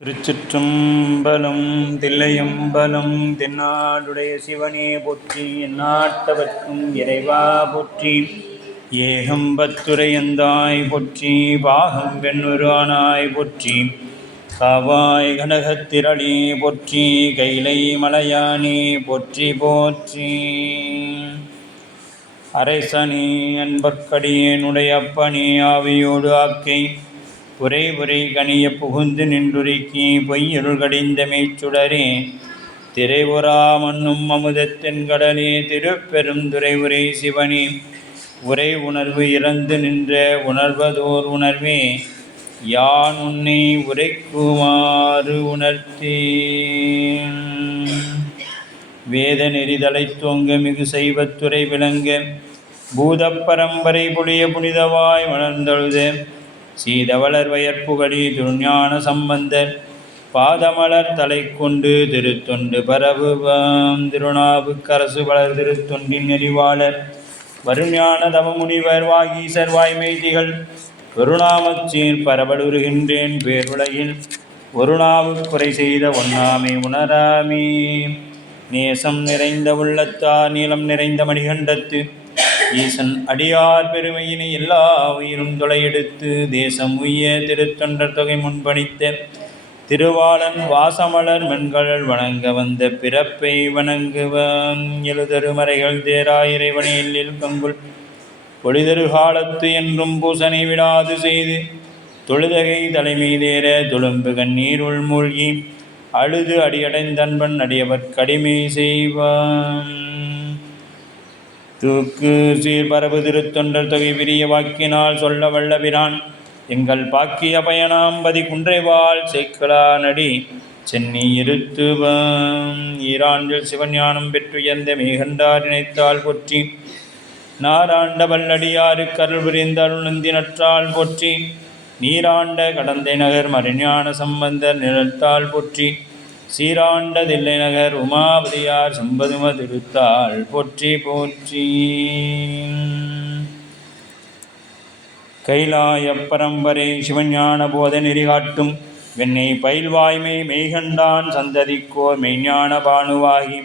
திருச்சிற்றம்பலம். தில்லையம்பலம். தென்னாடுடைய சிவனே போற்றி. எந்நாட்டவர்க்கும் இறைவா போற்றி. ஏகம்பத்துரையந்தாய் போற்றி. பாகம் பெண்ணுருவானாய் போற்றி. காவாய் கனகத்திரளே போற்றி. கைலை மலையானே போற்றி போற்றி. அரசனே அன்பர்க்கடியேனுடைய அப்பனே ஆவியோடு ஆக்கை உரை உரை கனிய புகுந்து நின்றுருக்கி பொய்யுள் கடிந்த மெய்ச்சுடரே திரைவுறா மண்ணும் அமுதத்தின் கடலே திருப்பெருந்துறை உரை சிவனே உரை உணர்வு இறந்து நின்ற உணர்வதோர் உணர்வே யான் உன்னை உரைக்குமாறு உணர்த்தேன். வேத நெறிதலை தோங்க மிகு செய்வத்துறை விளங்க பூதப் பரம்பரை புளிய புனிதவாய் வளர்ந்தழுத சீதவளர் வயற்புகழி திருஞான சம்பந்தர் பாதமலர் தலை கொண்டு திருத்தொண்டு பரவுவாம் திருநாவுக்கரசு வளர் திருத்தொண்டின் நெறிவாளர் வருஞான தவமுனிவர் வாகீசர் வாய்மைதிகள் பெருநாமச்சீர் பரவலுருகின்றேன் பேருலகில் ஒரு நாவுக்குறை செய்த ஒன்னாமே உணராமே. நேசம் நிறைந்த உள்ளத்தார் நீளம் நிறைந்த மணிகண்டத்து ஈசன் அடியார் பெருமையினை எல்லா உயிரும் தொலையெடுத்து தேசம் உய்ய திருத்தொண்டர் தொகை முன்பணித்த திருவாளன் வாசமலர் மென்கள் வணங்க வந்த பிறப்பை வணங்குவன். எழுதருமறைகள் தேரா இறைவனில் கங்குள் பொழிதரு காலத்து என்றும் பூசனை விடாது செய்து தொழுதகை தலைமை தேர துளும்பு கண்ணீருள் மூழ்கி அழுது அடியடைந்தன்பன் அடியவர் கடிமை செய்வான். தூக்கு சீர்பரபு திருத்தொண்டர் தொகை விரிய வாக்கினால் சொல்ல வல்லபிரான் எங்கள் பாக்கிய பயனாம்பதி குன்றைவாள் சேக்கலா நடி சென்னி இருத்துவம். ஈராண்டில் சிவஞானம் பெற்றுயர்ந்த மேகண்டார் இணைத்தால் போற்றி. நாராண்ட வல்லடியாறு கருள் புரிந்த அருள்நந்தி நற்றால் போற்றி. நீராண்ட கடந்தை நகர் மறைஞான சம்பந்தர் நிழத்தால் போற்றி. சீராண்ட தில்லை நகர் உமாபதியார் சம்பதும திருத்தாள் போற்றி போற்றி. கைலாய பரம்பரை சிவஞான போத நெறிகாட்டும் வெண்ணை பயில்வாய்மை மெய்கண்டான் சந்ததிக்கோர் மெய்ஞான பானுவாகி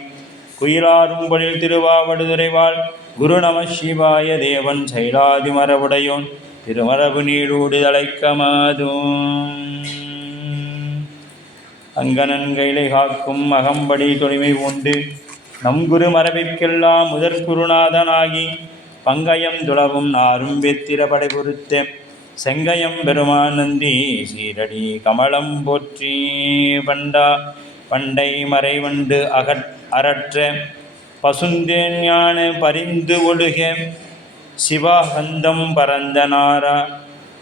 குயிலாரும் பொழில் திருவாவடுதுறைவாள் குரு நம சிவாய தேவன் சைலாதி மரபுடையோன் திருமரபு நீடூடு தலைக்கமாதும். அங்கனன் கைலை காக்கும் அகம்படி தொழிமை உண்டு நம் குரு மரபிற்கெல்லாம் முதற் குருநாதனாகி பங்கயம் துளவும் நாரும் வெத்திர படை பொறுத்த செங்கயம் பெருமான் நந்தி சீரடி கமலம் போற்றி. பண்டை மறைவண்டு அரற்ற பசுந்தேன் ஞான பரிந்து ஒழுக சிவாகந்தம் பரந்த நாரா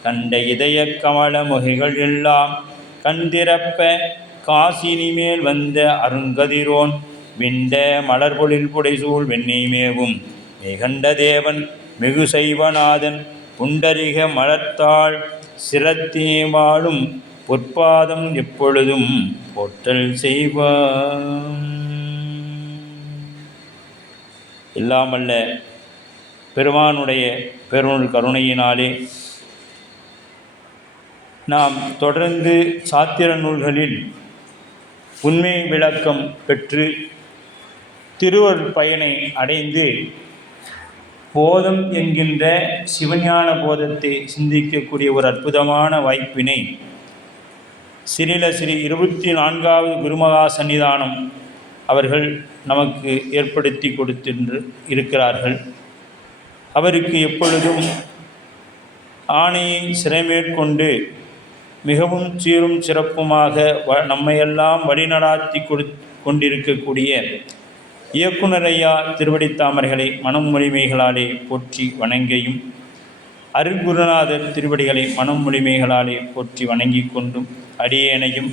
கண்ட இதய கமல முகைகள் எல்லாம் கண்டிரப்ப காசினி மேல் வந்த அருங்கதிரோன் விண்ட மலர்பொழில் புடைசூழ் வெண்ணெய் மேவும் மேகண்ட தேவன் மிகு சைவநாதன் புண்டரிக மலர்த்தாள் சிரத்தே வாழும் பொற்பாதம் எப்பொழுதும் போற்றல் செய்வான். எல்லாமல்ல பெருமானுடைய பெருநூல் கருணையினாலே நாம் தொடர்ந்து சாத்திர நூல்களில் உண்மை விளக்கம் பெற்று திருவருள் பயனை அடைந்து போதம் என்கின்ற சிவஞான போதத்தை சிந்திக்கக்கூடிய ஒரு அற்புதமான வாய்ப்பினை ஸ்ரீ 24வது குருமகா சன்னிதானம் அவர்கள் நமக்கு ஏற்படுத்தி கொடுத்து இருக்கிறார்கள். அவருக்கு எப்பொழுதும் ஆணையை சிறைமேற்கொண்டு மிகவும் சீரும் சிறப்புமாக நம்மையெல்லாம் வழிநடாத்தி கொண்டிருக்கக்கூடிய இயக்குனரையா திருவடித்தாமர்களை மனம் மொழிமைகளாலே போற்றி வணங்கியும் அருள்குருநாதர் திருவடிகளை மனம் மொழிமைகளாலே போற்றி வணங்கி கொண்டும் அடியேனையும்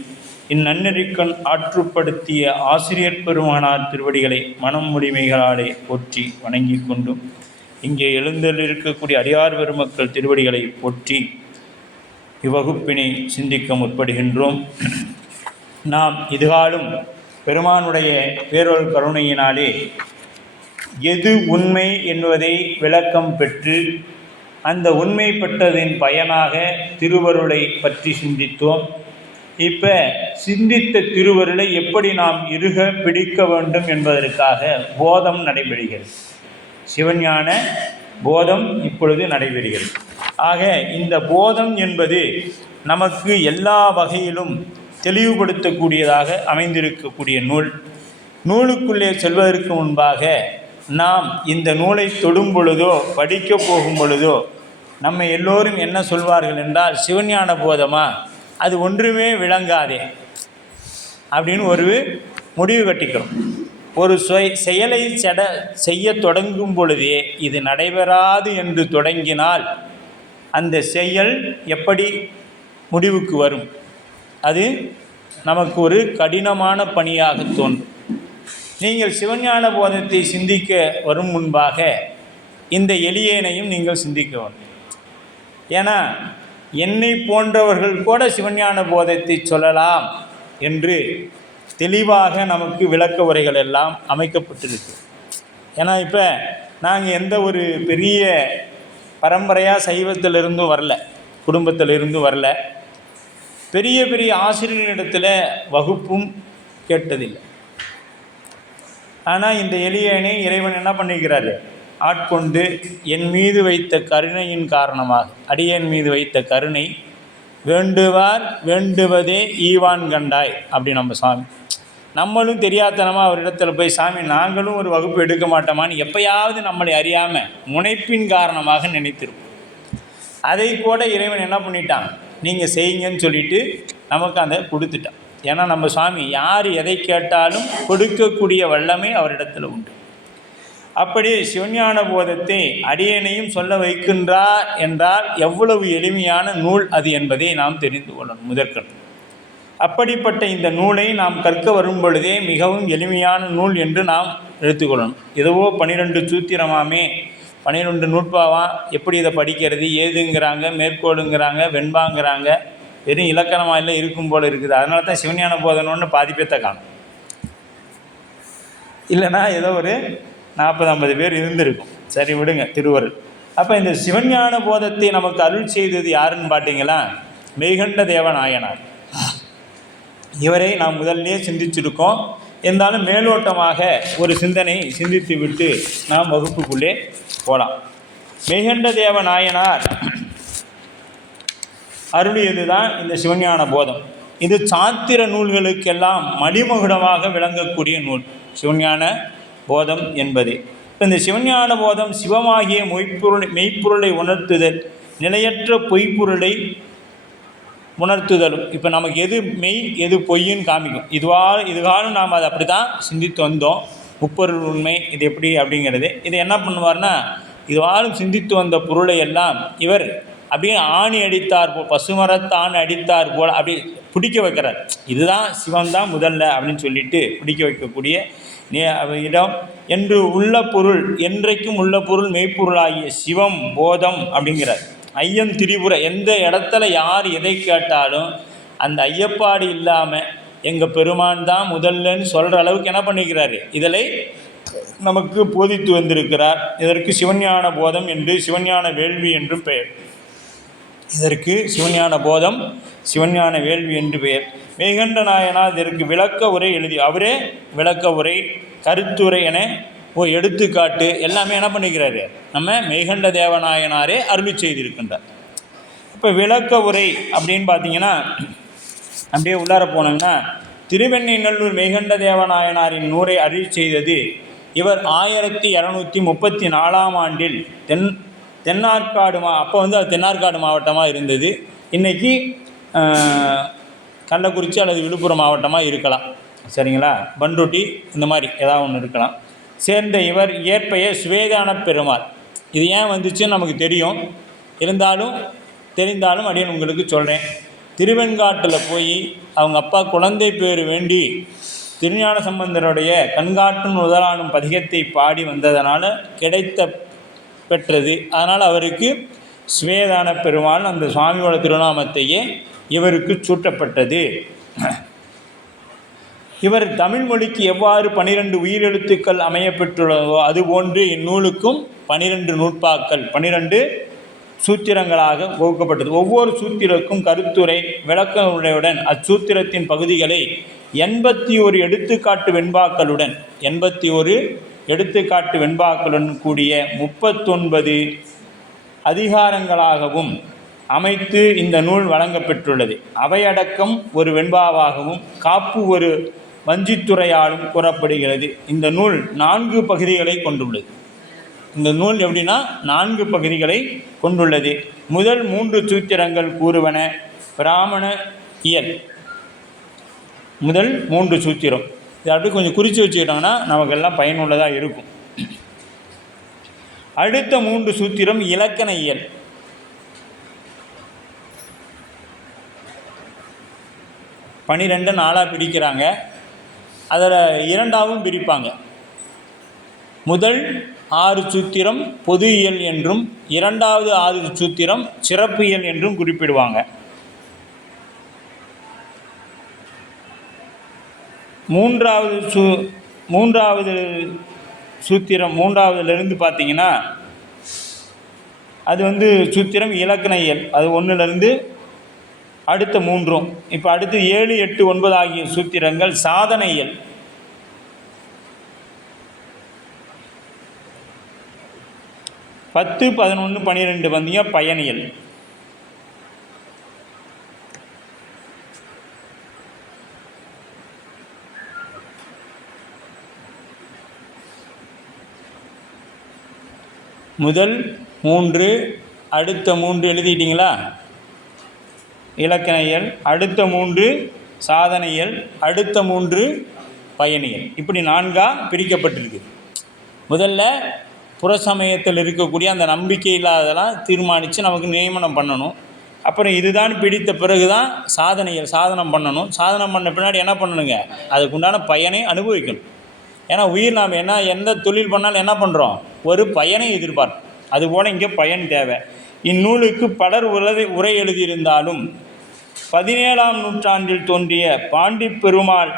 இந்நன்னெறிக்கண் ஆற்றுப்படுத்திய ஆசிரியர் பெருமானார் திருவடிகளை மனம் மொழிமைகளாலே போற்றி வணங்கி கொண்டும் இங்கே எழுந்தருளிருக்கக்கூடிய அடியார் பெருமக்கள் திருவடிகளை போற்றி இவ்வகுப்பினை சிந்திக்க முற்படுகின்றோம். நாம் இதுகாலும் பெருமானுடைய பேரொரு கருணையினாலே எது உண்மை என்பதை விளக்கம் பெற்று அந்த உண்மை பெற்றதின் பயனாக திருவருளை பற்றி சிந்தித்தோம். இப்போ சிந்தித்த திருவருளை எப்படி நாம் இறுக பிடிக்க வேண்டும் என்பதற்காக போதம் நடைபெறுகிறது. சிவஞான போதம் இப்பொழுது நடைபெறுகிறது. ஆக இந்த போதம் என்பது நமக்கு எல்லா வகையிலும் தெளிவுபடுத்தக்கூடியதாக அமைந்திருக்கக்கூடிய நூல். நூலுக்குள்ளே செல்வதற்கு முன்பாக நாம் இந்த நூலை தொடும் பொழுதோ படிக்க போகும் பொழுதோ நம்ம எல்லோரும் என்ன சொல்வார்கள் என்றால், சிவஞான போதமா, அது ஒன்றுமே விளங்காதே அப்படின்னு ஒரு முடிவு கட்டிக்கிறோம். ஒரு செயலை செய்ய தொடங்கும் பொழுதே இது நடைபெறாது என்று தொடங்கினால் அந்த செயல் எப்படி முடிவுக்கு வரும்? அது நமக்கு ஒரு கடினமான பணியாக தோன்றும். நீங்கள் சிவஞான போதத்தை சிந்திக்க வரும் முன்பாக இந்த எளியேனையும் நீங்கள் சிந்திக்க வேண்டும். ஏன்னா என்னை போன்றவர்கள் கூட சிவஞான போதத்தை சொல்லலாம் என்று தெளிவாக நமக்கு விளக்க உரைகள் எல்லாம் அமைக்கப்பட்டிருக்கு. ஏன்னா இப்போ நாங்கள் எந்த ஒரு பெரிய பரம்பரையாக சைவத்திலிருந்தும் வரல, குடும்பத்திலிருந்தும் வரல, பெரிய பெரிய ஆசிரியர்களிடத்தில் வகுப்பும் கேட்டதில்லை. ஆனால் இந்த எளியனை இறைவன் என்ன பண்ணிக்கிறாரு? ஆட்கொண்டு என் மீது வைத்த கருணையின் காரணமாக, அடியேன் மீது வைத்த கருணை, வேண்டுவார் வேண்டுவதே ஈவான் கண்டாய் அப்படி நம்ம சாமி. நம்மளும் தெரியாதனமாக அவரிடத்தில் போய், சாமி நாங்களும் ஒரு வகுப்பு எடுக்க மாட்டோமான்னு எப்பயாவது நம்மளை அறியாமல் முனைப்பின் காரணமாக நினைத்திருப்போம். அதை கூட இறைவன் என்ன பண்ணிட்டான்? நீங்கள் செய்யுங்கன்னு சொல்லிட்டு நமக்கு அந்த கொடுத்துட்டான். ஏன்னா நம்ம சுவாமி யார் எதை கேட்டாலும் கொடுக்கக்கூடிய வல்லமை அவரிடத்தில் உண்டு. அப்படி சிவஞான போதத்தை அடியேனையும் சொல்ல வைக்கின்றார் என்றால் எவ்வளவு எளிமையான நூல் அது என்பதை நாம் தெரிந்து கொள்ளணும் முதற்கண். அப்படிப்பட்ட இந்த நூலை நாம் கற்க வரும் பொழுதே மிகவும் எளிமையான நூல் என்று நாம் எடுத்துக்கொள்ளணும். ஏதோ 12 சூத்திரமாமே, 12 நூற்பாவாம், எப்படி இதை படிக்கிறது ஏதுங்கிறாங்க, மேற்கோளுங்கிறாங்க, வெண்பாங்கிறாங்க, வெறும் இலக்கணமாக இல்லை இருக்கும் போல் இருக்குது. அதனால தான் சிவஞான போதனோன்னு பாதிப்பேத்த காணும். இல்லைனா ஏதோ ஒரு 40-50 பேர் இருந்திருக்கும். சரி விடுங்க, திருவருள். அப்போ இந்த சிவஞான போதத்தை நமக்கு அருள் செய்தது யாருன்னு பார்த்தீங்களா? மெய்கண்ட தேவநாயனார். இவரை நாம் முதல்லே சிந்திச்சிருக்கோம். இருந்தாலும் மேலோட்டமாக ஒரு சிந்தனை சிந்தித்து விட்டு நாம் வகுப்புக்குள்ளே போகலாம். மெய்கண்ட தேவநாயனார் அருளியது தான் இந்த சிவஞான போதம். இது சாத்திர நூல்களுக்கெல்லாம் மணிமகுடமாக விளங்கக்கூடிய நூல் சிவஞான போதம் என்பது. இப்போ இந்த சிவஞான போதம் சிவமாகிய மெய்ப்பொருளை உணர்த்துதல், நிலையற்ற பொய்ப்பொருளை உணர்த்துதலும். இப்போ நமக்கு எது மெய் எது பொய்ன்னு காமிக்கும். இதுகாலம் நாம் அதை அப்படி தான் சிந்தித்து வந்தோம். முப்பொருள் உண்மை இது எப்படி அப்படிங்கிறது. இதை என்ன பண்ணுவார்னா, இதுவாலும் சிந்தித்து வந்த பொருளை எல்லாம் இவர் அப்படியே ஆணி அடித்தார் போல், பசுமரத்தாணி அடித்தார் போல் அப்படி பிடிக்க வைக்கிறார். இதுதான் சிவம்தான் முதல்ல அப்படின்னு சொல்லிட்டு பிடிக்க வைக்கக்கூடிய இடம் என்று உள்ள பொருள், என்றைக்கும் உள்ள பொருள் மெய்ப்பொருளாகிய சிவம் போதம் அப்படிங்கிறார். ஐயம் திரிபுர, எந்த இடத்துல யார் எதை கேட்டாலும் அந்த ஐயப்பாடு இல்லாமல் எங்கள் பெருமான் தான் முதல்லன்னு சொல்கிற அளவுக்கு என்ன பண்ணிக்கிறாரு? இதில் நமக்கு போதித்து வந்திருக்கிறார். இதற்கு சிவஞான போதம் என்று, சிவஞான வேள்வி என்றும் பெயர். இதற்கு சிவஞான போதம், சிவஞான வேள்வி என்று பெயர். மெய்கண்ட நாயனார் இதற்கு விளக்க உரை எழுதி, அவரே விளக்க உரை, கருத்துரை என எடுத்துக்காட்டு எல்லாமே என்ன பண்ணிக்கிறாரு? நம்ம மெய்கண்ட தேவநாயனாரே அருளி செய்திருக்கின்றார். இப்போ விளக்க உரை அப்படின்னு பார்த்தீங்கன்னா, அப்படியே உள்ளார போனோம்னா, திருவெண்ணெய்நல்லூர் மெய்கண்ட தேவநாயனாரின் நூரை அருளி செய்தது இவர் 1234ஆம் ஆண்டில் தென்னார்காடு அப்போ அது தென்னார்காடு மாவட்டமாக இருந்தது. இன்றைக்கி கள்ளக்குறிச்சி அல்லது விழுப்புரம் மாவட்டமாக இருக்கலாம், சரிங்களா? பண்ருட்டி இந்த மாதிரி ஏதாவது ஒன்று இருக்கலாம். சேர்ந்த இவர் இயற்பெயர் சுவேதான பெருமாள். இது ஏன் வந்துச்சுன்னு நமக்கு தெரியும், தெரிந்தாலும் அப்படின்னு உங்களுக்கு சொல்கிறேன். திருவெண்காட்டில் போய் அவங்க அப்பா குழந்தை பேர் வேண்டி திருஞான சம்பந்தருடைய கண்காட்டும் முதலானும் பதிகத்தை பாடி வந்ததனால் பெற்றது. அதனால் அவருக்கு சுவேதான பெருமாள் அந்த சுவாமியோட திருநாமத்தையே இவருக்கு சூட்டப்பட்டது. இவர் தமிழ் மொழிக்கு எவ்வாறு 12 உயிரெழுத்துக்கள் அமையப்பெற்றுள்ளதோ அதுபோன்று இந்நூலுக்கும் 12 நூற்பாக்கள், 12 சூத்திரங்களாக வகுக்கப்பட்டது. ஒவ்வொரு சூத்திரக்கும் கருத்துரை விளக்க உரையுடன் அச்சூத்திரத்தின் பகுதிகளை 81 எடுத்துக்காட்டு வெண்பாக்களுடன் கூடிய 39 அதிகாரங்களாகவும் அமைத்து இந்த நூல் வழங்கப்பெற்றுள்ளது. அவையடக்கம் ஒரு வெண்பாவாகவும் காப்பு ஒரு வஞ்சித்துறையாலும் கூறப்படுகிறது. இந்த நூல் 4 பகுதிகளை கொண்டுள்ளது. இந்த நூல் எப்படின்னா 4 பகுதிகளை கொண்டுள்ளது. முதல் 3 சூத்திரங்கள் கூறுவன பிராமண இயல். முதல் 3 சூத்திரம் இது அப்படி கொஞ்சம் குறித்து வச்சுக்கிட்டோம்னா நமக்கெல்லாம் பயனுள்ளதாக இருக்கும். அடுத்த 3 சூத்திரம் இலக்கண இயல். 12 4 பிரிக்கிறாங்க. அதில் 2ஆகவும் பிரிப்பாங்க. முதல் 6 சூத்திரம் பொது இயல் என்றும் 2வது 6 சூத்திரம் சிறப்பு இயல் என்றும் குறிப்பிடுவாங்க. மூன்றாவது சூத்திரம் 3வதுலேருந்து பார்த்தீங்கன்னா அது சூத்திரம் இலக்கண இயல். அது 1லேருந்து அடுத்த 3ம். இப்போ அடுத்து 7 8 9 ஆகிய சூத்திரங்கள் சாதன இயல். 10 11 12 வந்தீங்க பயனியல். முதல் 3 அடுத்த 3 எழுதிட்டீங்களா? இலக்கண இயல், அடுத்த 3 சாதன இயல், அடுத்த 3 பயனியல். இப்படி 4ஆக பிரிக்கப்பட்டிருக்கு. முதல்ல புறசமயத்தில் இருக்கக்கூடிய அந்த நம்பிக்கை இல்லாததெல்லாம் தீர்மானித்து நமக்கு நியமனம் பண்ணணும். அப்புறம் இதுதான் பிடித்த பிறகு தான் சாதனம் பண்ணணும். சாதனம் பண்ண பின்னாடி என்ன பண்ணணுங்க? அதுக்குண்டான பயனை அனுபவிக்கணும். ஏன்னா உயிர் நாம் எந்த தொழில் பண்ணாலும் என்ன பண்ணுறோம்? ஒரு பயனை எதிர்பார்ப்போம். அதுபோல் இங்கே பயன் தேவை. இந்நூலுக்கு பலர் உரை எழுதியிருந்தாலும் 17ஆம் நூற்றாண்டில் தோன்றிய பாண்டி பெருமாள்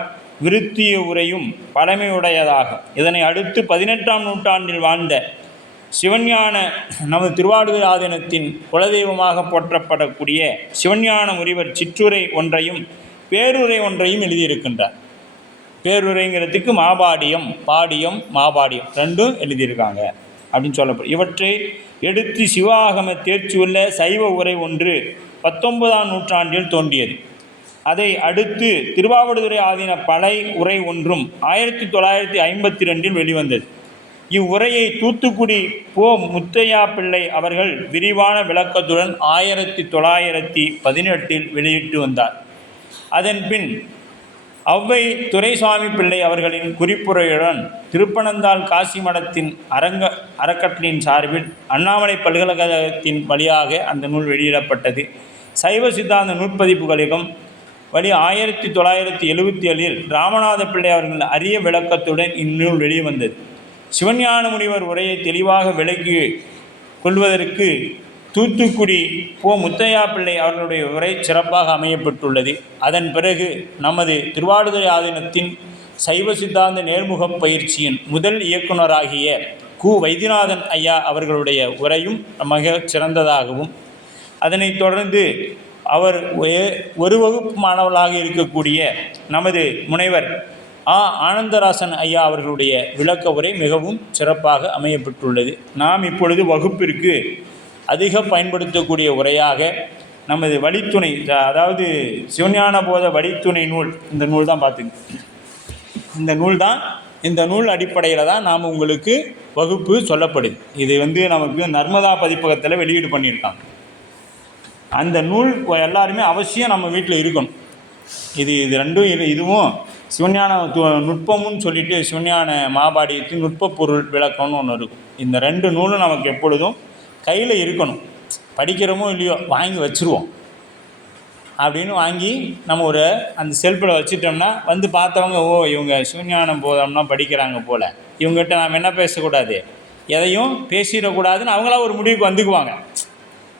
விருத்திய உரையும் பழமையுடையதாகும். இதனை அடுத்து 18ஆம் நூற்றாண்டில் வாழ்ந்த சிவஞான நமது திருவாவடுதுறை ஆதீனத்தின் குலதெய்வமாக போற்றப்படக்கூடிய சிவஞான முனிவர் சிற்றுரை ஒன்றையும் பேருரை ஒன்றையும் எழுதியிருக்கின்றார். பேருரைங்கிறதுக்கு மாபாடியம், பாடியம், மாபாடியம் 2ம் எழுதியிருக்காங்க அப்படின்னு சொல்லப்படும். இவற்றை எடுத்து சிவாகம தேர்ச்சியுள்ள சைவ உரை ஒன்று 19ஆம் நூற்றாண்டில் தோன்றியது. அதை அடுத்து திருவாவடுதுறை ஆதீன பழை உரை ஒன்றும் 1952 வெளிவந்தது. இவ்வுரையை தூத்துக்குடி முத்தையா பிள்ளை அவர்கள் விரிவான விளக்கத்துடன் 1918 வெளியிட்டு வந்தார். அதன் பின் ஔவை துரைசாமி பிள்ளை அவர்களின் குறிப்புரையுடன் திருப்பனந்தாள் காசி மடத்தின் அறக்கட்டளையின் சார்பில் அண்ணாமலை பல்கலைக்கழகத்தின் வழியாக அந்த நூல் வெளியிடப்பட்டது. சைவ சித்தாந்த நூற்பதிப்புகளிலும் வழி 1977 ராமநாத பிள்ளை அவர்களின் அரிய விளக்கத்துடன் இந்நூல் வெளிவந்தது. சிவஞான முனிவர் உரையை தெளிவாக விளக்கி கொள்வதற்கு தூத்துக்குடி முத்தையா பிள்ளை அவர்களுடைய உரை சிறப்பாக அமையப்பட்டுள்ளது. அதன் பிறகு நமது திருவாவடுதுறை ஆதீனத்தின் சைவ சித்தாந்த நேர்முக பயிற்சியின் முதல் இயக்குநராகிய வைத்தியநாதன் ஐயா அவர்களுடைய உரையும் மிக சிறந்ததாகவும், அதனைத் தொடர்ந்து அவர் ஒரு வகுப்பு மாணவர்களாக இருக்கக்கூடிய நமது முனைவர் ஆனந்தராசன் ஐயா அவர்களுடைய விளக்க உரை மிகவும் சிறப்பாக அமையப்பட்டுள்ளது. நாம் இப்பொழுது வகுப்பிற்கு அதிக பயன்படுத்தக்கூடிய உரையாக நமது வழித்துணை, அதாவது சிவஞான போத வழித்துணை நூல், இந்த நூல் தான் பார்த்துங்க. இந்த நூல் அடிப்படையில் தான் நாம் உங்களுக்கு வகுப்பு சொல்லப்படுது. இது நமக்கு நர்மதா பதிப்பகத்தில் வெளியீடு பண்ணியிருக்காங்க. அந்த நூல் எல்லாருமே அவசியம் நம்ம வீட்டில் இருக்கணும். இது ரெண்டும் இதுவும் சிவஞான நுட்பம்னு சொல்லிட்டு சிவஞான மாபாடியத்தின் நுட்ப பொருள் விளக்கம்னு ஒன்று இருக்கும். இந்த 2 நூலும் நமக்கு எப்பொழுதும் கையில் இருக்கணும். படிக்கிறோமோ இல்லையோ வாங்கி வச்சுருவோம். அப்படின்னு வாங்கி நம்ம அந்த செல்ஃபில் வச்சுட்டோம்னா பார்த்தவங்க இவங்க சிவஞானம் போதம்னா படிக்கிறாங்க போல், இவங்ககிட்ட நாம் என்ன பேசக்கூடாது, எதையும் பேசிடக்கூடாதுன்னு அவங்களா ஒரு முடிவுக்கு வந்துக்குவாங்க.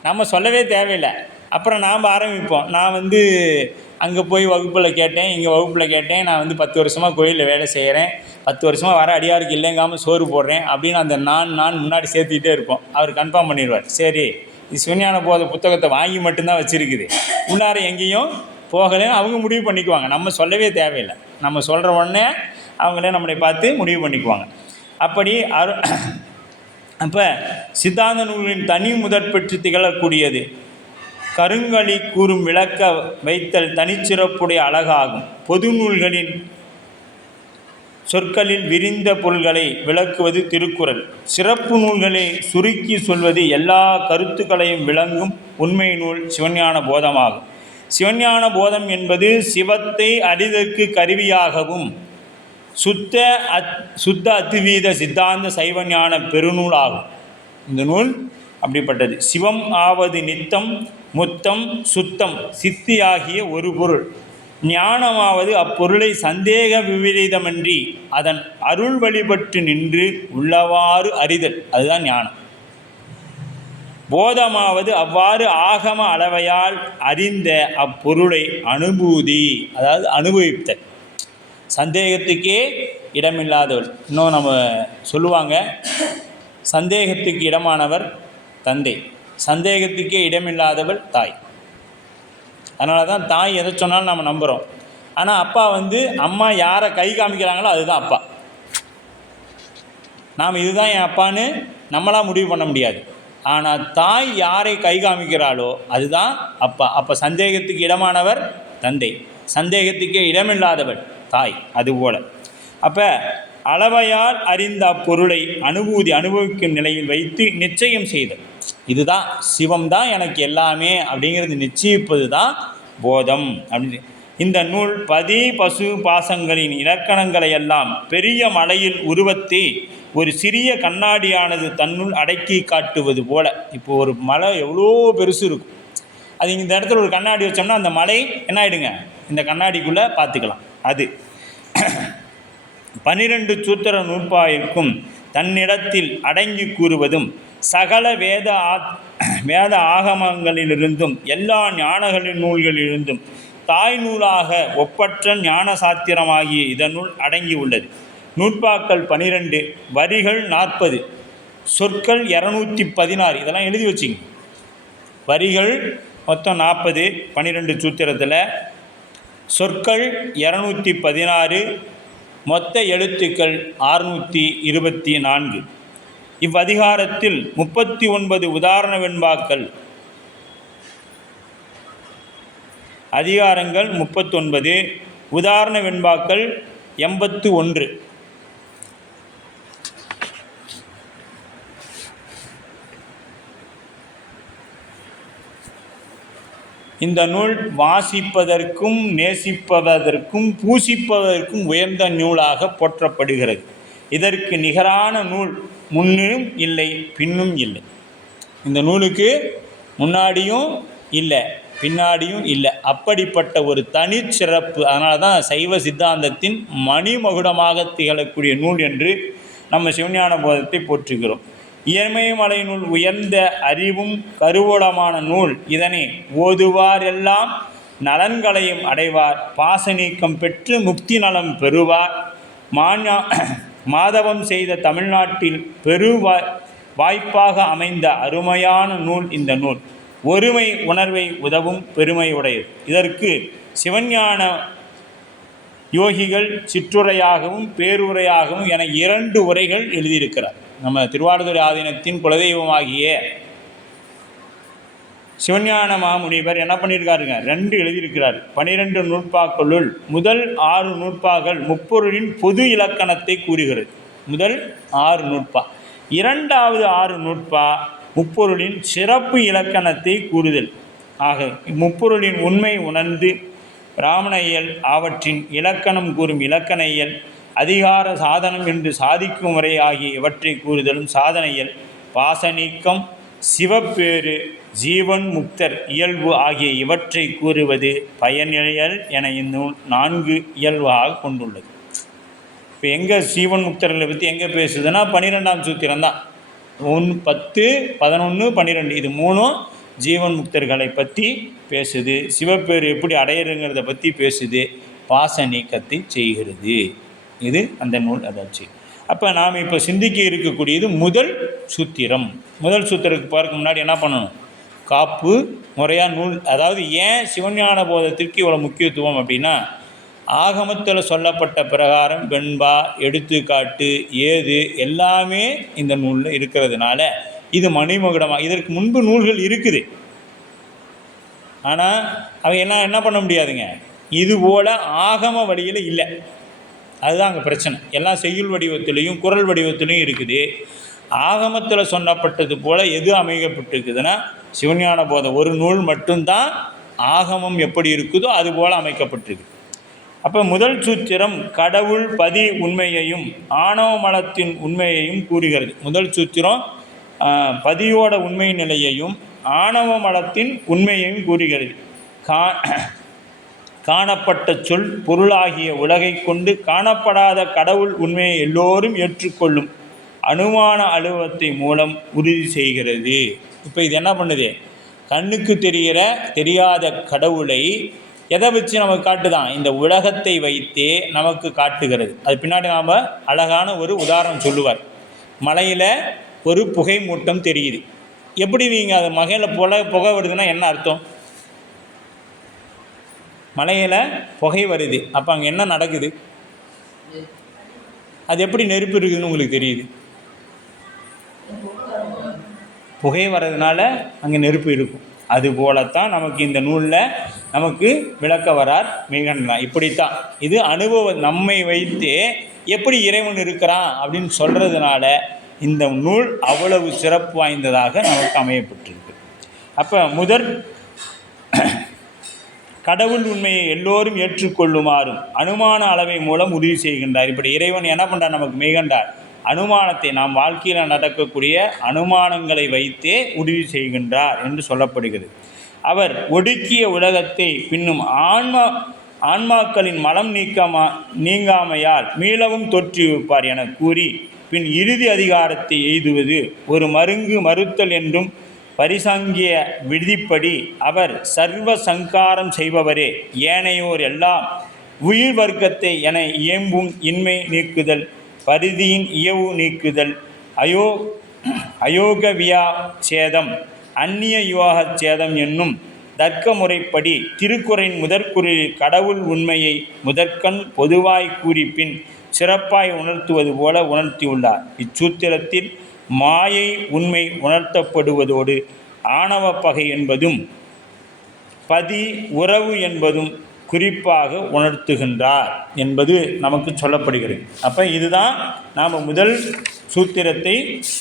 நம்ம சொல்லவே தேவையில்லை. அப்புறம் நாம் ஆரம்பிப்போம். நான் அங்கே போய் வகுப்பில் கேட்டேன், இங்கே வகுப்பில் கேட்டேன், நான் 10 வருஷமாக கோயிலில் வேலை செய்கிறேன், 10 வருஷமாக வர அடியாருக்கு இல்லைங்காமல் சோறு போடுறேன் அப்படின்னு அந்த நான் முன்னாடி சேர்த்துக்கிட்டே இருப்போம். அவர் கன்ஃபார்ம் பண்ணிடுவார், சரி சிவஞான போத புத்தகத்தை வாங்கி மட்டும்தான் வச்சுருக்குது, உள்ளார எங்கேயும் போகலைன்னு அவங்க முடிவு பண்ணிக்குவாங்க. நம்ம சொல்லவே தேவையில்லை, நம்ம சொல்கிற உடனே அவங்களே நம்மளை பார்த்து முடிவு பண்ணிக்குவாங்க. அப்படி அப்போ சித்தாந்த நூல்களின் தனி முதற் பெற்று திகழக்கூடியது கருங்களி கூறும் விளக்க வைத்தல் தனிச்சிறப்புடைய அழகாகும். பொது நூல்களின் சொற்களில் விரிந்த பொருள்களை விளக்குவது திருக்குறள். சிறப்பு நூல்களை சுருக்கி சொல்வது எல்லா கருத்துக்களையும் விளங்கும் உண்மை நூல் சிவஞான போதமாகும். சிவஞான போதம் என்பது சிவத்தை அறிதற்கு கருவியாகவும் சுத்த அத்துவீத சித்தாந்த சைவஞான பெருநூல் ஆகும். இந்த நூல் அப்படிப்பட்டது. சிவம் ஆவது நித்தம் முத்தம் சுத்தம் சித்தி ஆகிய ஒரு பொருள். ஞானமாவது அப்பொருளை சந்தேக விபரீதமன்றி அதன் அருள் வழிபட்டு நின்று உள்ளவாறு அறிதல், அதுதான் ஞானம். போதமாவது அவ்வாறு ஆகம அளவையால் அறிந்த அப்பொருளை அனுபூதி, அதாவது அனுபவித்தல். சந்தேகத்துக்கே இடமில்லாதவள். இன்னும் நம்ம சொல்லுவாங்க, சந்தேகத்துக்கு இடமானவர் தந்தை, சந்தேகத்துக்கே இடமில்லாதவள் தாய். அதனால தான் தாய் எதை சொன்னாலும் நம்ம நம்புகிறோம். ஆனால் அப்பா அம்மா யாரை கை காமிக்கிறாங்களோ அதுதான் அப்பா. நாம் இதுதான் என் அப்பான்னு நம்மளாக முடிவு பண்ண முடியாது. ஆனால் தாய் யாரை கை காமிக்கிறாளோ அதுதான் அப்பா. அப்போ சந்தேகத்துக்கு இடமானவர் தந்தை, சந்தேகத்துக்கே இடமில்லாதவள் தாய். அதுபோல் அப்போ அளவையால் அறிந்த அப்பொருளை அனுபவிக்கும் நிலையில் வைத்து நிச்சயம் செய்தல், இதுதான் சிவம்தான் எனக்கு எல்லாமே அப்படிங்கிறது நிச்சயிப்பது தான் போதம் அப்படின்னு. இந்த நூல் பதி பசு பாசங்களின் இலக்கணங்களை எல்லாம் பெரிய மலையில் உருவத்தை ஒரு சிறிய கண்ணாடியானது தன்னுள் அடக்கி காட்டுவது போல. இப்போ ஒரு மலை எவ்வளோ பெருசு இருக்கும், அது இந்த இடத்துல ஒரு கண்ணாடி வச்சோம்னா அந்த மலை என்ன ஆகிடுங்க, இந்த கண்ணாடிக்குள்ளே பார்த்துக்கலாம். அது 12 சூத்திர நூற்பாயிருக்கும் தன்னிடத்தில் அடங்கி கூறுவதும் சகல வேத ஆகமங்களிலிருந்தும் எல்லா ஞானங்களின் நூல்களிலிருந்தும் தாய் நூலாக ஒப்பற்ற ஞான சாத்திரமாகிய இதனுள் அடங்கி உள்ளது. நூற்பாக்கள் 12, வரிகள் 40, சொற்கள் 216. இதெல்லாம் எழுதி வச்சிங்க. வரிகள் மொத்தம் 40, 12 சூத்திரத்தில், சொற்கள் 216, மொத்த எழுத்துக்கள் 624. இவ்வதிகாரத்தில் 39 உதாரண வெண்பாக்கள், அதிகாரங்கள் 39, உதாரண வெண்பாக்கள் 81. இந்த நூல் வாசிப்பதற்கும் நேசிப்பதற்கும் பூசிப்பதற்கும் உயர்ந்த நூலாக போற்றப்படுகிறது. இதற்கு நிகரான நூல் முன்னும் இல்லை பின்னும் இல்லை. இந்த நூலுக்கு முன்னாடியும் இல்லை பின்னாடியும் இல்லை, அப்படிப்பட்ட ஒரு தனிச்சிறப்பு. அதனால தான் சைவ சித்தாந்தத்தின் மணிமகுடமாக திகழக்கூடிய நூல் என்று நம்ம சிவஞான போதத்தை போற்றுகிறோம். இயற்கைமலை நூல் உயர்ந்த அறிவும் கருவூலமான நூல். இதனை ஓதுவார் எல்லாம் நலன்களையும் அடைவார், பாச நீக்கம் பெற்று முக்தி நலம் பெறுவார். மாதவம் செய்த தமிழ்நாட்டில் வாய்ப்பாக அமைந்த அருமையான நூல் இந்த நூல். ஒருமை உணர்வை உதவும் பெருமை உடையது. இதற்கு சிவஞான யோகிகள் சிற்றுரையாகவும் பேருரையாகவும் என 2 உரைகள் எழுதியிருக்கிறார். நம்ம திருவாவடுதுறை ஆதீனத்தின் குலதெய்வமாகிய சிவஞான மாமுனிவர் என்ன பண்ணியிருக்காருங்க, 2 எழுதியிருக்கிறார். 12 நூற்பாக்களுள் முதல் 6 நூற்பாக்கள் முப்பொருளின் பொது இலக்கணத்தை கூறுகிறது. முதல் 6 நூற்பா. 2வது 6 நூற்பா முப்பொருளின் சிறப்பு இலக்கணத்தை கூறுதல். ஆக முப்பொருளின் உண்மை உணர்ந்து பிராமண இயல் அவற்றின் இலக்கணம் கூறும் இலக்கண இயல், அதிகார சாதனம் என்று சாதிக்கும் முறை ஆகிய இவற்றை கூறுதலும் சாதன இயல், பாசநீக்கம், சிவப்பேறு, ஜீவன் முக்தர் இயல்பு ஆகிய இவற்றை கூறுவது பயனியல் என இந்நூல் 4 இயல்பாக கொண்டுள்ளது. இப்போ எங்கே ஜீவன் முக்தர்களை பற்றி எங்கே பேசுதுன்னா 12ஆம் சூத்திரம் தான். 10, 11, 12 இது 3 ஜீவன் முக்தர்களை பற்றி பேசுது. சிவப்பேறு எப்படி அடையிறங்கிறத பற்றி பேசுது. பாச நீக்கத்தை செய்கிறது. இது அந்த நூல் அதாச்சு. அப்போ நாம் இப்போ சிந்திக்க இருக்கக்கூடியது முதல் சூத்திரம். முதல் சூத்திரத்துக்கு பார்க்க முன்னாடி என்ன பண்ணணும், காப்பு முறையாக நூல். அதாவது ஏன் சிவஞான போதத்திற்கு இவ்வளோ முக்கியத்துவம் அப்படின்னா, ஆகமத்தில் சொல்லப்பட்ட பிரகாரம் வெண்பா, எடுத்துக்காட்டு, ஏது எல்லாமே இந்த நூலில் இருக்கிறதுனால இது மணிமகுடமாக. இதற்கு முன்பு நூல்கள் இருக்குது, ஆனால் அவையெல்லாம் என்ன பண்ண முடியாதுங்க, இதுபோல் ஆகம வழியில் இல்லை. அதுதான் அங்கே பிரச்சனை. எல்லாம் செய்யுள் வடிவத்திலையும் குறள் வடிவத்திலையும் இருக்குது. ஆகமத்தில் சொன்னப்பட்டது போல் எது அமைக்கப்பட்டிருக்குதுன்னா சிவஞான போதம் ஒரு நூல் மட்டும்தான் ஆகமம் எப்படி இருக்குதோ அதுபோல் அமைக்கப்பட்டிருக்கு. அப்போ முதல் சூத்திரம் கடவுள் பதி உண்மையையும் ஆணவ மலத்தின் உண்மையையும் கூறுகிறது. முதல் சூத்திரம் பதியோட உண்மை நிலையையும் ஆணவ மலத்தின் உண்மையையும் கூறுகிறது. காணப்பட்ட சொல் பொருளாகிய உலகை கொண்டு காணப்படாத கடவுள் உண்மையை எல்லோரும் ஏற்றுக்கொள்ளும் அனுமான அனுபவத்தை மூலம் உறுதி செய்கிறது. இப்போ இது என்ன பண்ணுது, கண்ணுக்கு தெரியாத கடவுளை எதை வச்சு நமக்கு காட்டுதான், இந்த உலகத்தை வைத்தே நமக்கு காட்டுகிறது. அது பின்னாடி நாம் அழகான ஒரு உதாரணம் சொல்லுவார். மலையில் ஒரு புகை மூட்டம் தெரியுது. எப்படி நீங்கள் அது மகையில் புகை வருதுன்னா என்ன அர்த்தம்? மலையில் புகை வருது, அப்போ அங்கே என்ன நடக்குது? அது எப்படி நெருப்பு இருக்குதுன்னு உங்களுக்கு தெரியுது? புகை வர்றதுனால அங்கே நெருப்பு இருக்கும். அதுபோலத்தான் நமக்கு இந்த நூலில் நமக்கு விளக்க வரார் மிகன்தான். இப்படித்தான் இது அனுபவம் நம்மை வைத்து எப்படி இறைவன் இருக்கிறான் அப்படின்னு சொல்கிறதுனால இந்த நூல் அவ்வளவு சிறப்பு வாய்ந்ததாக நமக்கு அமையப்பட்டிருக்கு. அப்போ முதற் கடவுள் உண்மையை எல்லோரும் ஏற்றுக்கொள்ளுமாறும் அனுமான அளவை மூலம் உறுதி செய்கின்றார். இப்படி இறைவன் என்ன பண்ணுறார், நமக்கு மெய்கண்டார் அனுமானத்தை நாம் வாழ்க்கையில் நடக்கக்கூடிய அனுமானங்களை வைத்தே உறுதி செய்கின்றார் என்று சொல்லப்படுகிறது. அவர் ஒடுக்கிய உலகத்தை பின்னும் ஆன்மாக்களின் மலம் நீங்காமையால் மீளவும் தோற்றுவிப்பார் என கூறி பின் இறுதி அதிகாரத்தை எய்துவது ஒரு மறுத்தல் என்றும் பரிசங்கிய விதிப்படி அவர் சர்வ சங்காரம் செய்பவரே, ஏனையோர் எல்லாம் உயிர் வர்க்கத்தை என இயம்பும் இன்மை நீக்குதல், பரிதியின் இயவு நீக்குதல், அயோகவியா சேதம், அந்நிய யோக சேதம் என்னும் தர்க்க முறைப்படி திருக்குறையின் முதற்குறியில் கடவுள் உண்மையை முதற்கண் பொதுவாய் கூறி பின் சிறப்பாய் உணர்த்துவது போல உணர்த்தியுள்ளார். இச்சூத்திரத்தில் மாயை உண்மை உணர்த்தப்படுவதோடு ஆணவ பகை என்பதும் பதி உறவு என்பதும் குறிப்பாக உணர்த்துகின்றார் என்பது நமக்கு சொல்லப்படுகிறது. அப்போ இதுதான் நாம் முதல் சூத்திரத்தை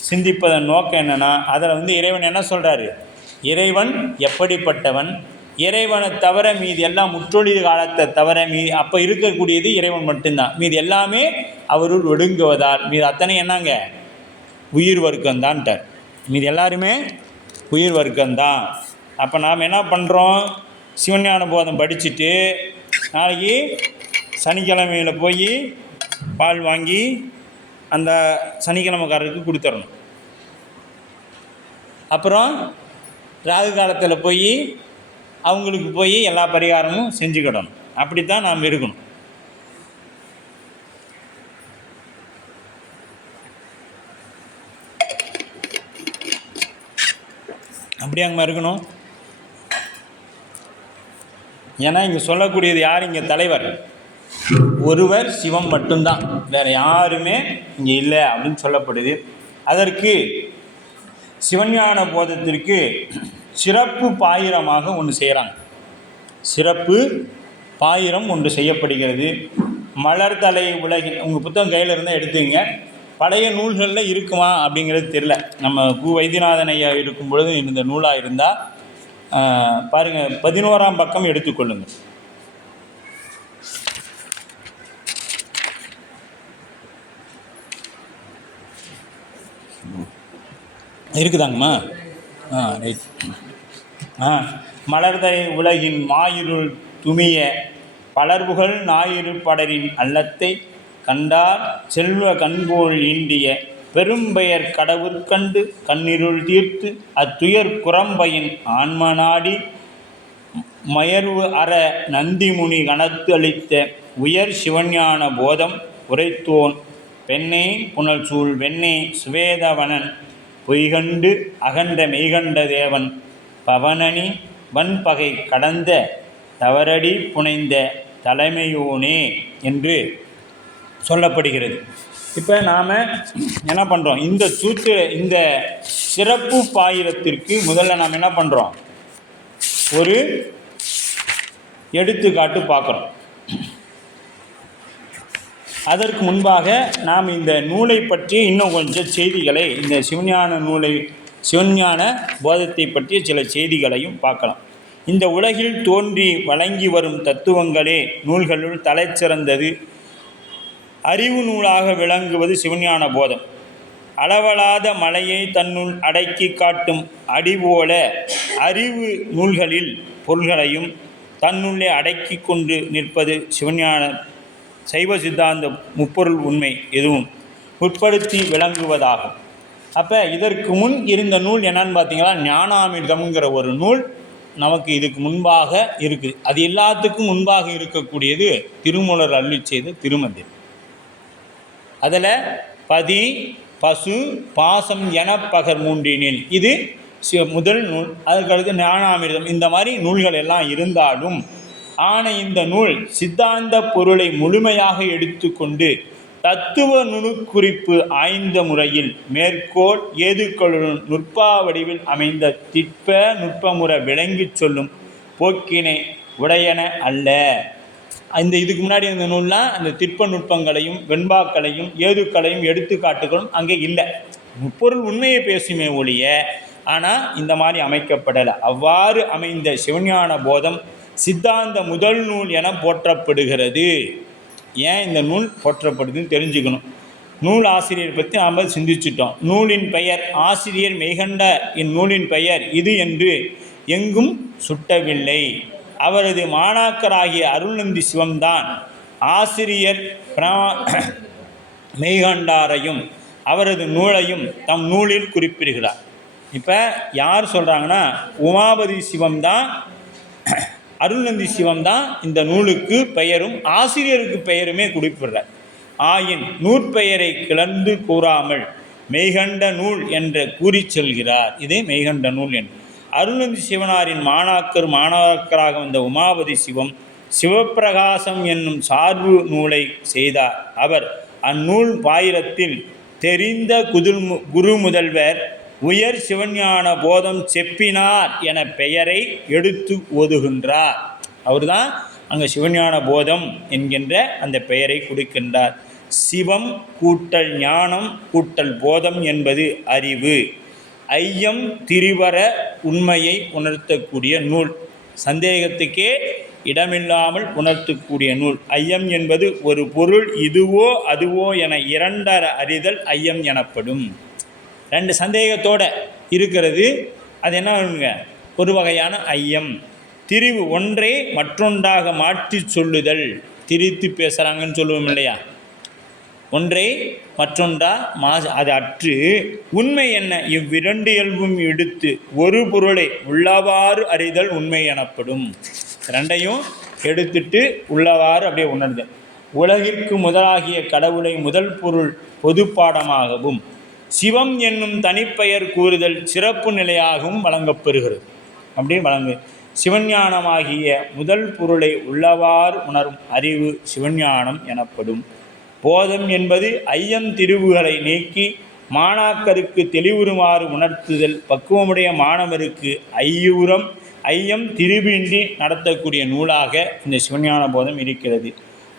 சிந்திப்பதன் நோக்கம் என்னென்னா, அதில் இறைவன் என்ன சொல்கிறாரு, இறைவன் எப்படிப்பட்டவன், இறைவனை தவிர மீது எல்லாம் முற்றொழி காலத்தை தவிர மீது அப்போ இருக்கக்கூடியது இறைவன் மட்டும்தான். மீது எல்லாமே அவருள் ஒடுங்குவதால் மீது அத்தனை என்னங்க உயிர் வர்க்கம்தான்ட்டார். மீது எல்லாருமே உயிர் வர்க்கம்தான். அப்போ நாம் என்ன பண்ணுறோம், சிவஞான போதம் படிச்சுட்டு நாளைக்கு சனிக்கிழமையில் போய் பால் வாங்கி அந்த சனிக்கிழமைக்காரருக்கு கொடுத்துடணும். அப்புறம் ராகு காலத்தில் போய் அவங்களுக்கு போய் எல்லா பரிகாரமும் செஞ்சுக்கிடணும். அப்படித்தான் நாம் இருக்கணும். அப்படியே அங்கே இருக்கணும். ஏன்னா இங்கே சொல்லக்கூடியது யார், இங்கே தலைவர் ஒருவர் சிவம் மட்டும்தான், வேறு யாருமே இங்கே இல்லை அப்படின்னு சொல்லப்படுது. அதற்கு சிவஞான போதத்திற்கு சிறப்பு பாயிரமாக ஒன்று செய்கிறாங்க. சிறப்பு பாயிரம் ஒன்று செய்யப்படுகிறது. மலர்தலை உலகின், உங்கள் புத்தகம் கையில் இருந்தால் எடுத்துங்க. பழைய நூல்களில் இருக்குமா அப்படிங்கிறது தெரில. நம்ம வைத்தியநாதன் ஐயா இருக்கும் பொழுது இந்த நூலாக இருந்தால் பாருங்கள், 11ஆம் பக்கம் எடுத்துக்கொள்ளுங்கள். இருக்குதாங்கம்மா? ரைட். மலர்தலை உலகின் மாயிருள் துமிய பலர்புகழ் ஞாயிறு படரின் அல்லத்தை கண்டார் செல்வ கண்போல் ஈண்டிய பெரும்பெயர் கடவுட்கண்டு கண்ணிருள் தீர்த்து அத்துயர் குரம்பையின் ஆன்ம நாடி மயர்வு அற நந்திமுனி கணத்து அளித்த உயர் சிவஞான போதம் உரைத்தோன் பெண்ணே புனல் சூழ் வெண்ணே சுவேதவனன் பொய்கண்டு அகண்ட மெய்கண்ட தேவன் பவனணி வன்பகை கடந்த தவறடி புனைந்த தலைமையோனே என்று சொல்லப்படுகிறது. இப்போ நாம் என்ன பண்ணுறோம், இந்த சிறப்பு பாயிரத்திற்கு முதல்ல நாம் என்ன பண்ணுறோம், ஒரு எடுத்துக்காட்டு பார்க்குறோம். அதற்கு முன்பாக நாம் இந்த நூலை பற்றி இன்னும் கொஞ்சம் செய்திகளை, இந்த சிவஞான போதத்தை பற்றிய சில செய்திகளையும் பார்க்கலாம். இந்த உலகில் தோன்றி வழங்கி வரும் தத்துவங்களே நூல்களுள் தலைச்சிறந்தது. அறிவு நூலாக விளங்குவது சிவஞான போதம். அளவலாத மலையை தன்னுள் அடக்கி காட்டும் அடிபோல அறிவு நூல்களில் பொருள்களையும் தன்னுள்ளே அடக்கி கொண்டு நிற்பது சிவஞான சைவ சித்தாந்த முப்பொருள் உண்மை எதுவும் உட்படுத்தி விளங்குவதாகும். அப்போ இதற்கு முன் இருந்த நூல் என்னன்னு பார்த்தீங்கன்னா, ஞானாமிர்தம்ங்கிற ஒரு நூல் நமக்கு இதுக்கு முன்பாக இருக்குது. அது எல்லாத்துக்கும் முன்பாக இருக்கக்கூடியது திருமூலர் அருளி செய்த திருமந்திரம். அதில் பதி பசு பாசம் என பகர் மூன்றினில் இது முதல் நூல். அதுக்கடுத்து ஞானாமிர்தம். இந்த மாதிரி நூல்கள் எல்லாம் இருந்தாலும் இந்த நூல் சித்தாந்த பொருளை முழுமையாக எடுத்துக்கொண்டு தத்துவ நுணுக்குறிப்பு ஆய்ந்த முறையில் மேற்கோள் ஏதுக்களுடன் நுட்பா வடிவில் அமைந்த திட்ப நுட்பமுறை விளங்கி சொல்லும் போக்கினை உடையன அல்ல. இதுக்கு முன்னாடி இந்த நூல்லாம் அந்த திட்ப நுட்பங்களையும் வெண்பாக்களையும் ஏதுக்களையும் எடுத்துக்காட்டுகளும் அங்கே இல்லை. முப்பொருள் உண்மையை பேசுமே ஒழிய ஆனால் இந்த மாதிரி அமைக்கப்படலை. அவ்வாறு அமைந்த சிவஞான போதம் சித்தாந்த முதல் நூல் என போற்றப்படுகிறது. ஏன் இந்த நூல் போற்றப்படுதுன்னு தெரிஞ்சுக்கணும். நூல் ஆசிரியர் பற்றி நாம் சிந்திச்சிட்டோம். நூலின் பெயர் ஆசிரியர் மெய்கண்ட இந்நூலின் பெயர் இது என்று எங்கும் சுட்டவில்லை. அவரது மாணாக்கராகிய அருள்நந்தி சிவம்தான் ஆசிரியர் மெய்கண்டாரையும் அவரது நூலையும் தம் நூலில் குறிப்பிடுகிறார். இப்போ யார் சொல்கிறாங்கன்னா, உமாபதி சிவம்தான் அருள்நந்தி சிவம்தான் இந்த நூலுக்கு பெயரும் ஆசிரியருக்கு பெயருமே குறிப்பிடுறார். ஆயின் நூற்பெயரை கிளர்ந்து கூறாமல் மெய்கண்ட நூல் என்று கூறி செல்கிறார். இதே மெய்கண்ட நூல் என்று. அருள்நந்தி சிவனாரின் மாணாக்கராக வந்த உமாபதி சிவம் சிவப்பிரகாசம் என்னும் சார்பு நூலை செய்தார். அவர் அந்நூல் பாயிரத்தில் தெரிந்த குரு முதல்வர் உயர் சிவஞான போதம் செப்பினார் என பெயரை எடுத்து ஓதுகின்றார். அவர் தான் அங்கே சிவஞான போதம் என்கின்ற அந்த பெயரை கொடுக்கின்றார். சிவம் கூட்டல் ஞானம் கூட்டல் போதம் என்பது அறிவு. ஐயம் திரிவர உண்மையை உணர்த்தக்கூடிய நூல். சந்தேகத்துக்கே இடமில்லாமல் உணர்த்தக்கூடிய நூல். ஐயம் என்பது ஒரு பொருள் இதுவோ அதுவோ என இரண்டர அறிதல் ஐயம் எனப்படும். ரெண்டு சந்தேகத்தோடு இருக்கிறது, அது என்ன ஒரு வகையான ஐயம். திரிவு ஒன்றை மற்றொன்றாக மாற்றி சொல்லுதல். திரித்து பேசுகிறாங்கன்னு சொல்லுவோம் இல்லையா, ஒன்றை மற்றொன்றா அது அற்று உண்மை என்ன இவ்விரண்டு இயல்பும் எடுத்து ஒரு பொருளை உள்ளவாறு அறிதல் உண்மை எனப்படும். ரெண்டையும் எடுத்துட்டு உள்ளவாறு அப்படியே உணர்தல். உலகிற்கு முதலாகிய கடவுளை முதல் பொருள் பொது பாடமாகவும் சிவம் என்னும் தனிப்பெயர் கூறுதல் சிறப்பு நிலையாகவும் வழங்கப்பெறுகிறது. அப்படியே வழங்கு. சிவஞானமாகிய முதல் பொருளை உள்ளவாறு உணரும் அறிவு சிவஞானம் எனப்படும். போதம் என்பது ஐயம் திரிவுகளை நீக்கி மாணாக்கருக்கு தெளிவுறுமாறு உணர்த்துதல். பக்குவமுடைய மாணவருக்கு ஐயம் திரிவின்றி நடத்தக்கூடிய நூலாக இந்த சிவஞான போதம் இருக்கிறது.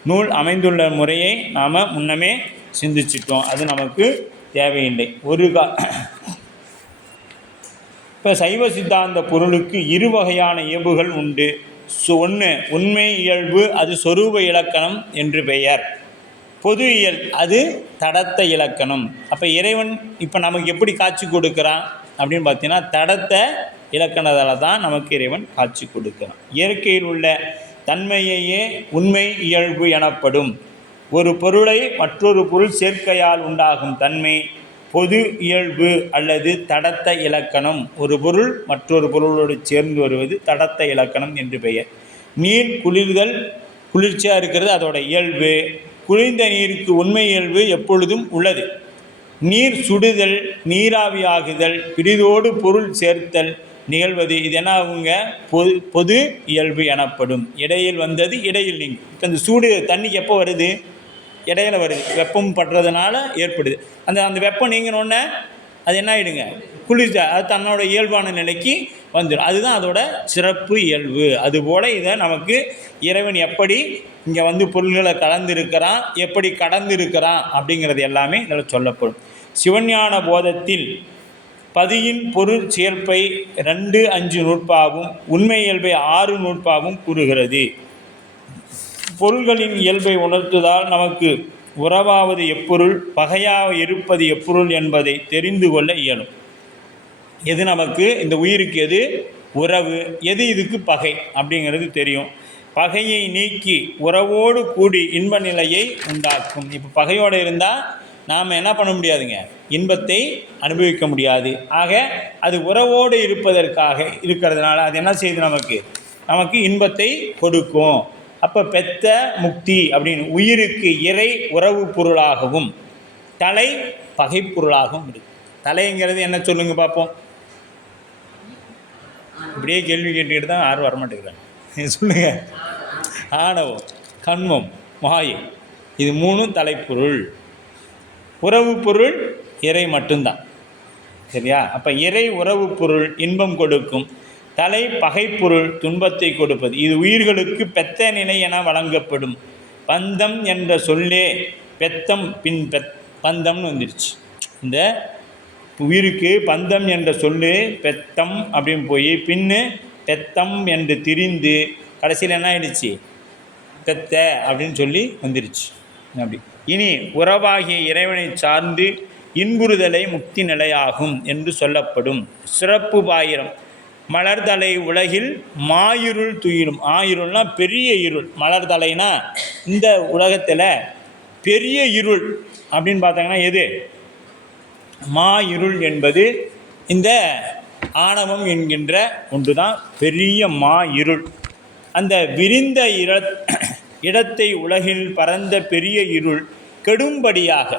நூல் அமைந்துள்ள முறையை நாம் முன்னமே சிந்திச்சிட்டோம், அது நமக்கு தேவையில்லை. இப்போ சைவ சித்தாந்த பொருளுக்கு இரு வகையான இயல்புகள் உண்டு. ஒன்று உண்மை இயல்பு, அது சொரூப இலக்கணம் என்று பெயர். பொது இயல், அது தடத்த இலக்கணம். அப்போ இறைவன் இப்போ நமக்கு எப்படி காட்சி கொடுக்குறான் அப்படின்னு பார்த்தீங்கன்னா, தடத்த இலக்கணத்தால் தான் நமக்கு இறைவன் காட்சி கொடுக்குறான். இயற்கையில் உள்ள தன்மையையே உண்மை இயல்பு எனப்படும். ஒரு பொருளை மற்றொரு பொருள் சேர்க்கையால் உண்டாகும் தன்மை பொது இயல்பு அல்லது தடத்த இலக்கணம். ஒரு பொருள் மற்றொரு பொருளோடு சேர்ந்து வருவது தடத்த இலக்கணம் என்று பெயர். நீர் குளிர்ச்சியாக இருக்கிறது அதோட இயல்பு. குளிர்ந்த நீருக்கு உண்மை இயல்பு எப்பொழுதும் உள்ளது. நீர் சுடுதல், நீராவியாகுதல், பிரிதோடு பொருள் சேர்த்தல், நிகழ்வது இது என்ன ஆகுங்க, பொது இயல்பு எனப்படும். இடையில் வந்தது இடையில் நீங்கும். இப்போ இந்த சூடு தண்ணிக்கு எப்போ வருது, இடையில வருது, வெப்பம் படுறதுனால ஏற்படுது. அந்த வெப்பம் நீங்கினோடனே அது என்ன ஆகிடுங்க, குளிர்ச்சி, அது தன்னோட இயல்பான நிலைக்கு வந்துடும். அதுதான் அதோட சிறப்பு இயல்பு. அதுபோல் இதை நமக்கு இறைவன் எப்படி இங்கே வந்து பொருள்களை கலந்துருக்கிறான், எப்படி கடந்திருக்கிறான் அப்படிங்கிறது எல்லாமே இதில் சொல்லப்படும். சிவஞான போதத்தில் பதியின் பொருள் செயல்பை 2-5 நூற்பாவும் உண்மை இயல்பை 6 நூற்பாவும் கூறுகிறது. பொருள்களின் இயல்பை உணர்த்துவதால் நமக்கு உறவாவது எப்பொருள், பகையாக இருப்பது எப்பொருள் என்பதை தெரிந்து கொள்ள இயலும். எது நமக்கு இந்த உயிருக்கு எது உறவு, எது இதுக்கு பகை அப்படிங்கிறது தெரியும். பகையை நீக்கி உறவோடு கூடி இன்ப நிலையை உண்டாக்கும். இப்போ பகையோடு இருந்தால் நாம் என்ன பண்ண முடியாதுங்க, இன்பத்தை அனுபவிக்க முடியாது. ஆக அது உறவோடு இருப்பதற்காக இருக்கிறதுனால அது என்ன செய்யுது, நமக்கு இன்பத்தை கொடுக்கும். அப்போ பெத்த முக்தி அப்படின்னு உயிருக்கு இறை உறவு பொருளாகவும் தலை பகை பொருளாகவும் இருக்கு. தலைங்கிறது என்ன சொல்லுங்க பார்ப்போம். இப்படியே கேள்வி கேட்டுக்கிட்டு தான் யாரும் வரமாட்டேங்கிறாங்க. சொல்லுங்க. ஆணவம், கண்மம், மாயை, இது 3 தலைப்பொருள். உறவு பொருள் இறை மட்டும்தான். சரியா? அப்போ இறை உறவு பொருள் இன்பம் கொடுக்கும், தலை பகைப்பொருள் துன்பத்தை கொடுப்பது. இது உயிர்களுக்கு பெத்த நிலை என வழங்கப்படும். பந்தம் என்ற சொல்லே பெத்தம் பின் பந்தம்னு வந்துடுச்சு. இந்த உயிருக்கு பந்தம் என்ற சொல்லு பெத்தம் அப்படின்னு போய் பின்னு பெத்தம் என்று திரிந்து கடைசியில் என்ன ஆயிடுச்சு, பெத்த அப்படின்னு சொல்லி வந்துடுச்சு. அப்படி இனி உறவாகிய இறைவனை சார்ந்து இன்புறுதலை முக்தி நிலையாகும் என்று சொல்லப்படும். சிறப்பு பாயிரம் மலர்தலை உலகில் மாயிருள் துயிலும். ஆயிருள்னா பெரிய இருள். மலர்தலைனா இந்த உலகத்தில் பெரிய இருள் அப்படின்னு பார்த்தாங்கன்னா எது, மா இருள் என்பது இந்த ஆணவம் என்கின்ற ஒன்று தான் பெரிய மா இருள். அந்த விரிந்த இடத்தை உலகில் பரந்த பெரிய இருள் கெடும்படியாக.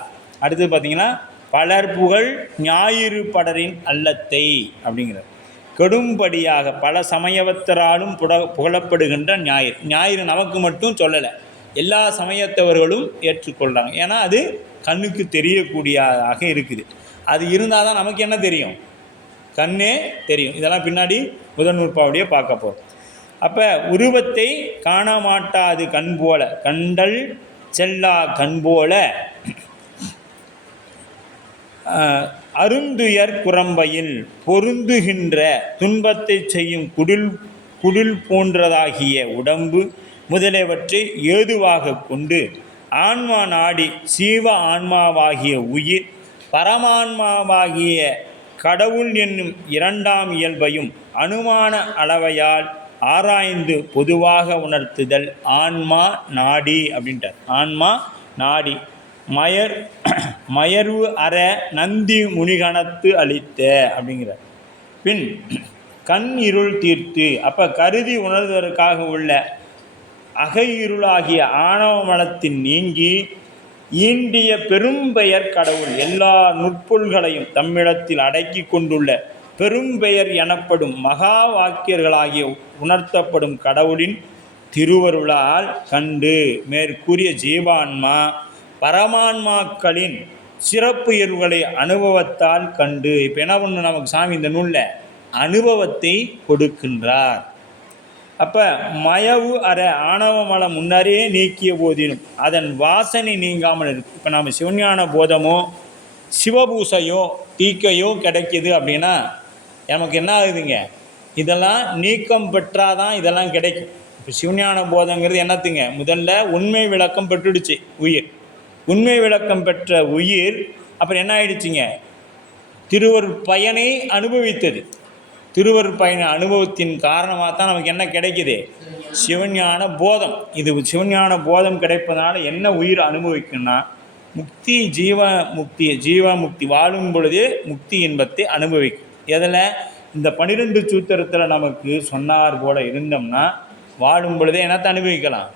அடுத்து பார்த்திங்கன்னா பலர் புகழ் ஞாயிறு படரின் அல்லத்தை அப்படிங்கிறார். கெடும்படியாக பல சமயத்தராலும் புகழப்படுகின்ற ஞாயிறு. ஞாயிறு நமக்கு மட்டும் சொல்லலை, எல்லா சமயத்தவர்களும் ஏற்றுக்கொள்கிறாங்க. ஏன்னா அது கண்ணுக்கு தெரியக்கூடியதாக இருக்குது. அது இருந்தால் தான் நமக்கு என்ன தெரியும், கண்ணே தெரியும். இதெல்லாம் பின்னாடி முதல் நூற்பாவுடைய பார்க்க போகிறோம். அப்போ உருவத்தை காண மாட்டாது கண் போல, கண்டல் செல்லா கண் போல அருந்துயர் குரம்பையில் பொருந்துகின்ற துன்பத்தை செய்யும் குடில் போன்றதாகிய உடம்பு முதலியவற்றை ஏதுவாக கொண்டு ஆன்மா நாடி சீவ ஆன்மாவாகிய உயிர் பரமான்மாவாகிய கடவுள் என்னும் 2ஆம் இயல்பையும் அனுமான அளவையால் ஆராய்ந்து பொதுவாக உணர்த்துதல் ஆன்மா நாடி அப்படின்ட்டார். ஆன்மா நாடி மயர்வு அற நந்தி முனிகணத்து அளித்த அப்படிங்கிறார். பின் கண் இருள் தீர்த்து, அப்போ கருதி உணர்வதற்காக உள்ள அகை இருளாகிய ஆணவ மலத்தின் நீங்கி ஈண்டிய பெரும்பெயர் கடவுள் எல்லா நுட்பொருள்களையும் தம்மிடத்தில் அடக்கி கொண்டுள்ள பெரும்பெயர் எனப்படும் மகா வாக்கியர்களாகிய உணர்த்தப்படும் கடவுளின் திருவருளால் கண்டு மேற்கூறிய ஜீவான்மா பரமான்மாக்களின் சிறப்பு இயல்புகளை அனுபவத்தால் கண்டு. இப்போ என்ன பண்ணணும் நமக்கு சாமி இந்த நூலில் அனுபவத்தை கொடுக்கின்றார். அப்போ மயவு அற ஆணவ மலம் முன்னரே நீக்கிய போதிலும் அதன் வாசனை நீங்காமல் இருக்கு. இப்போ நாம் சிவஞான போதமோ சிவபூசையோ தீக்கையோ கிடைக்கிது அப்படின்னா நமக்கு என்ன ஆகுதுங்க, இதெல்லாம் நீக்கம் பெற்றாதான் இதெல்லாம் கிடைக்கும். இப்போ சிவஞான போதங்கிறது என்னத்துங்க, முதல்ல உண்மை விளக்கம் பெற்றுடுச்சு உயிர். உண்மை விளக்கம் பெற்ற உயிர் அப்புறம் என்ன ஆயிடுச்சுங்க, திருவருட் பயனை அனுபவித்தது. திருவருட் பயண அனுபவத்தின் காரணமாக தான் நமக்கு என்ன கிடைக்குது, சிவஞான போதம். இது சிவஞான போதம் கிடைப்பதனால என்ன உயிர் அனுபவிக்குன்னா முக்தி, ஜீவமுக்தி வாழும் பொழுதே முக்தி இன்பத்தை அனுபவிக்கும். எதில், இந்த 12 சூத்திரத்தில் நமக்கு சொன்னார் போல இருந்தோம்னா வாழும் பொழுதே என்னத்தை அனுபவிக்கலாம்.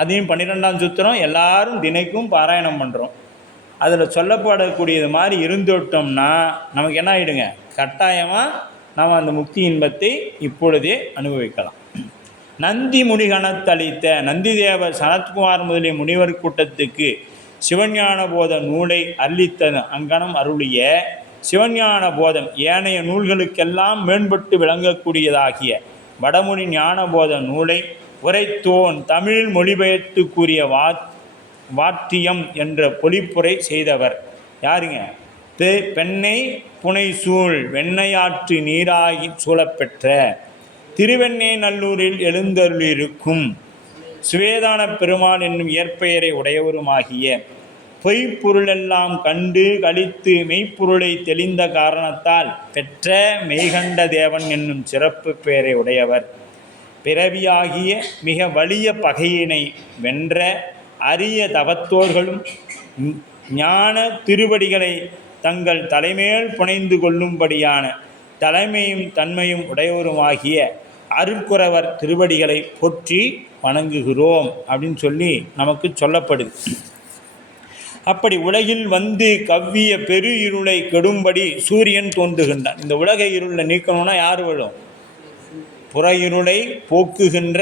அதையும் 12ஆம் சூத்திரம் எல்லாரும் தினைக்கும் பாராயணம் பண்ணுறோம். அதில் சொல்லப்படக்கூடியது மாதிரி இருந்துவிட்டோம்னா நமக்கு என்ன ஆகிடுங்க, கட்டாயமாக நாம் அந்த முக்தி இன்பத்தை இப்பொழுதே அனுபவிக்கலாம். நந்தி முனிகணத்தளித்த நந்திதேவர் சனத்குமார் முதலிய முனிவர் கூட்டத்துக்கு சிவஞான போத நூலை அளித்தது அங்கனம் அருளிய சிவஞான போதம் ஏனைய நூல்களுக்கெல்லாம் மேம்பட்டு விளங்கக்கூடியதாகிய வடமொழி ஞானபோத நூலை உரைத்தோன் தமிழில் மொழிபெயர்த்து கூறிய வாத்தியம் என்ற பொழிப்புரை செய்தவர் யாருங்க? பெண்ணை புனை சூழ் வெண்ணையாற்று நீராகி சூழப்பெற்ற திருவெண்ணை நல்லூரில் எழுந்தருளிருக்கும் சுவேதான பெருமாள் என்னும் இயற்பெயரை உடையவருமாகிய பொய்ப்பொருளெல்லாம் கண்டு கழித்து மெய்ப்பொருளை தெளிந்த காரணத்தால் பெற்ற மெய்கண்ட தேவன் என்னும் சிறப்பு பெயரை உடையவர். பிறவியாகிய மிக வலிய பகையினை வென்ற அரிய தவத்தோர்களும் ஞான திருவடிகளை தங்கள் தலைமேல் புனைந்து கொள்ளும்படியான தலைமையும் தன்மையும் உடையவருமாகிய அருட்குறவர் திருவடிகளை போற்றி வணங்குகிறோம் அப்படின்னு சொல்லி நமக்கு சொல்லப்படுது. அப்படி உலகில் வந்து கவ்விய பெரு இருளை கெடும்படி சூரியன் தோன்றுகின்றான். இந்த உலக இருளை நீக்கணும்னா யார் வரும்? புற இருளை போக்குகின்ற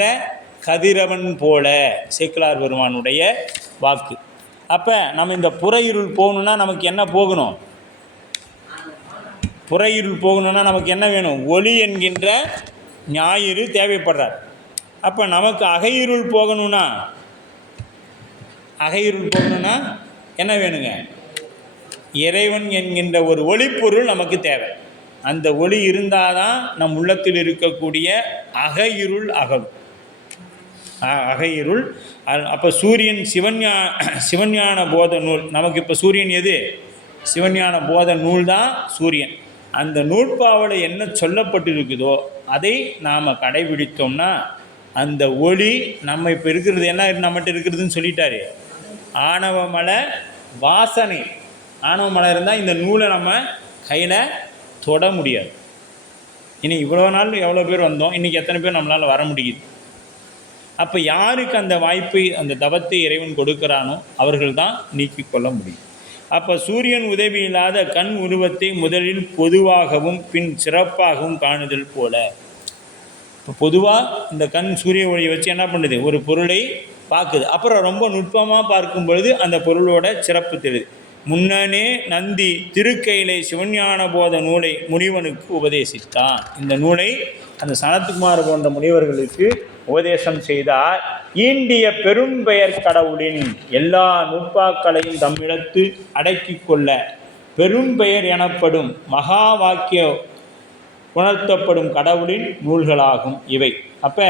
கதிரவன் போல, சேக்கிழார் பெருமானுடைய வாக்கு. அப்போ நம்ம இந்த புற இருள் போகணுன்னா நமக்கு என்ன போகணும்? புற இருள் போகணுன்னா நமக்கு என்ன வேணும்? ஒளி என்கின்ற ஞாயிறு தேவைப்படுறார். அப்போ நமக்கு அகையிருள் போகணும்னா என்ன வேணுங்க? இறைவன் என்கின்ற ஒரு ஒளிப்பொருள் நமக்கு தேவை. அந்த ஒளி இருந்தால் தான் நம் உள்ளத்தில் இருக்கக்கூடிய அகையிருள் அகலும். அகையிருள். அப்போ சூரியன் சிவஞான போத நூல் நமக்கு. இப்போ சூரியன் எது? சிவஞான போத நூல் தான் சூரியன். அந்த நூற்பாவலை என்ன சொல்லப்பட்டிருக்குதோ அதை நாம் கடைபிடித்தோம்னா அந்த ஒளி நம்ம இப்போ இருக்கிறது என்ன நம்மகிட்ட இருக்கிறதுன்னு சொல்லிட்டாரு. ஆணவ மலை வாசனை. ஆணவ மலை இருந்தால் இந்த நூலை நம்ம கையில் தொட முடியாது. இனி இவ்வளோ நாள் எவ்வளோ பேர் வந்தோம், இன்றைக்கி எத்தனை பேர் நம்மளால் வர முடியுது? அப்போ யாருக்கு அந்த வாய்ப்பை அந்த தவத்தை இறைவன் கொடுக்கிறானோ அவர்கள் தான் நீக்கிக் கொள்ள முடியும். அப்போ சூரியன் உதவி இல்லாத கண் உருவத்தை முதலில் பொதுவாகவும் பின் சிறப்பாகவும் காணுதல் போல. இப்போ பொதுவாக இந்த கண் சூரிய ஒளியை வச்சு என்ன பண்ணுது? ஒரு பொருளை பார்க்குது. அப்புறம் ரொம்ப நுட்பமாக பார்க்கும் பொழுது அந்த பொருளோட சிறப்பு தெரியுது. முன்னனே நந்தி திருக்கையிலை சிவஞான போத நூலை முனிவனுக்கு உபதேசித்தான். இந்த நூலை அந்த சனத்குமார் போன்ற முனிவர்களுக்கு உபதேசம் செய்தார். ஈண்டிய பெரும்பெயர் கடவுளின் எல்லா நுட்பாக்களையும் தம்மிடத்து அடக்கி கொள்ள பெரும்பெயர் எனப்படும் மகா வாக்கிய உணர்த்தப்படும் கடவுளின் நூல்களாகும் இவை. அப்போ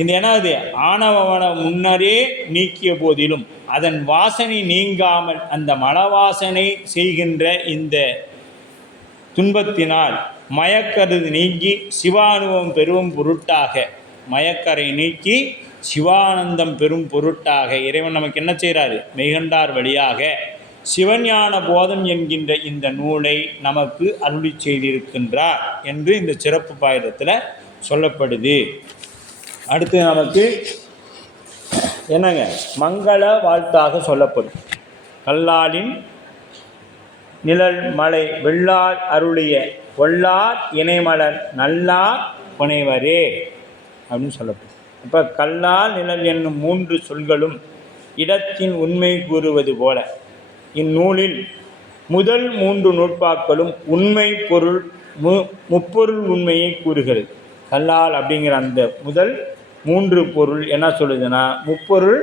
இந்த என்னாவது? ஆணவவன முன்னரே நீக்கிய போதிலும் அதன் வாசனை நீங்காமல் அந்த மலவாசனை செய்கின்ற இந்த துன்பத்தினால் மயக்கருது நீங்கி சிவானுபவம் பெரும் பொருட்டாக, மயக்கரை நீக்கி சிவானந்தம் பெரும் பொருட்டாக இறைவன் நமக்கு என்ன செய்கிறாரு? மெய்கண்டார் வழியாக சிவஞான போதம் என்கின்ற இந்த நூலை நமக்கு அருளி செய்திருக்கின்றார் என்று இந்த சிறப்பு பாயிரத்தில் சொல்லப்படுது. அடுத்து நமக்கு என்னங்க? மங்கள வாழ்த்தாக சொல்லப்படும். கல்லாலின் நிழல் மலை வெள்ளால் அருளிய கொள்ளார் இணைமலர் நல்லார் புனைவரே அப்படின்னு சொல்லப்படும். இப்போ கல்லால் நிழல் என்னும் 3 சொல்களும் இடத்தின் உண்மை கூறுவது போல இந்நூலில் முதல் 3 நூற்பாக்களும் உண்மை பொருள் முப்பொருள் உண்மையை கூறுகிறது. கல்லால் அப்படிங்கிற அந்த முதல் 3 பொருள் என்ன சொல்லுதுன்னா முப்பொருள்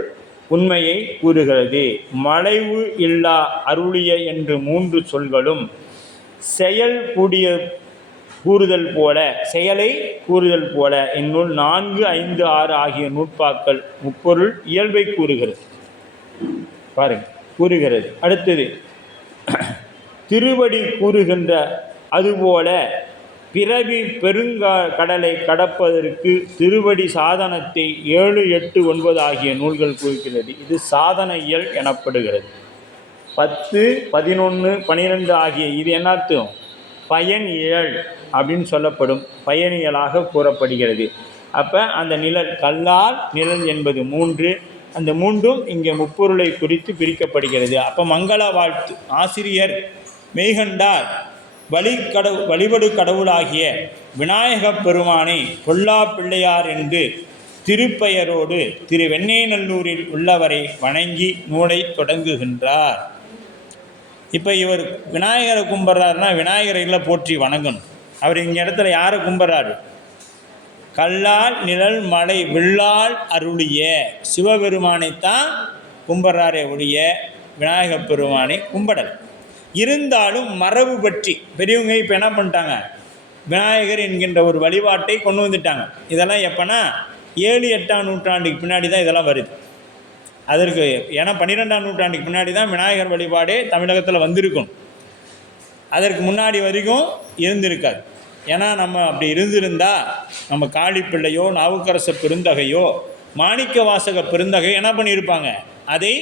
உண்மையை கூறுகிறது. மலைவு இல்லா அருளிய என்று 3 சொல்களும் செயல் கூடிய கூறுதல் போல, செயலை கூறுதல் போல இந்நூல் 4, 5, 6 ஆகிய நூற்பாக்கள் முப்பொருள் இயல்பை கூறுகிறது. பாருங்க, கூறுகிறது. அடுத்தது திருவடி கூறுகின்ற அதுபோல பிறவி கடலை கடப்பதற்கு திருவடி சாதனத்தை 7, 8, 9 ஆகிய நூல்கள் குறிக்கிறது. இது சாதன இயல் எனப்படுகிறது. 10, 11, 12 ஆகிய இது என்னத்தும் பயன் இயல் அப்படின்னு சொல்லப்படும் பயனியலாக கூறப்படுகிறது. அப்போ அந்த நிழல் கல்லால் நிழல் என்பது 3, அந்த 3ம் இங்கே முப்பொருளை குறித்து பிரிக்கப்படுகிறது. அப்போ மங்கள வாழ்த்து ஆசிரியர் மெய்கண்டார் வழிபடு கடவுளாகிய விநாயகப் பெருமானை பொல்லா பிள்ளையார் என்று திருப்பெயரோடு திரு வெண்ணெய்நல்லூரில் உள்ளவரை வணங்கி நூலை தொடங்குகின்றார். இப்போ இவர் விநாயகரை கும்பிட்றாருன்னா விநாயகரை போற்றி வணங்கணும். அவர் இந்த இடத்துல யாரை கும்பிட்றாரு? கல்லால் நிழல் மலை வில்லால் அருளிய சிவபெருமானைத்தான் கும்பிட்றாரே ஒழிய விநாயகப் பெருமானை கும்பிடல். இருந்தாலும் மரபு பற்றி பெரியவங்க இப்போ என்ன பண்ணிட்டாங்க, விநாயகர் என்கின்ற ஒரு வழிபாட்டை கொண்டு வந்துட்டாங்க. இதெல்லாம் எப்போனா 7-8ஆம் நூற்றாண்டுக்கு பின்னாடி தான் இதெல்லாம் வருது. அதற்கு ஏன்னா 12ஆம் நூற்றாண்டுக்கு முன்னாடி தான் விநாயகர் வழிபாடே தமிழகத்தில் வந்திருக்கும். அதற்கு முன்னாடி வரைக்கும் இருந்திருக்காது. ஏன்னா நம்ம அப்படி இருந்திருந்தால் நம்ம காளிப்பிள்ளையோ நாவுக்கரச பெருந்தகையோ மாணிக்க வாசக பெருந்தகை என்ன பண்ணியிருப்பாங்க, அதை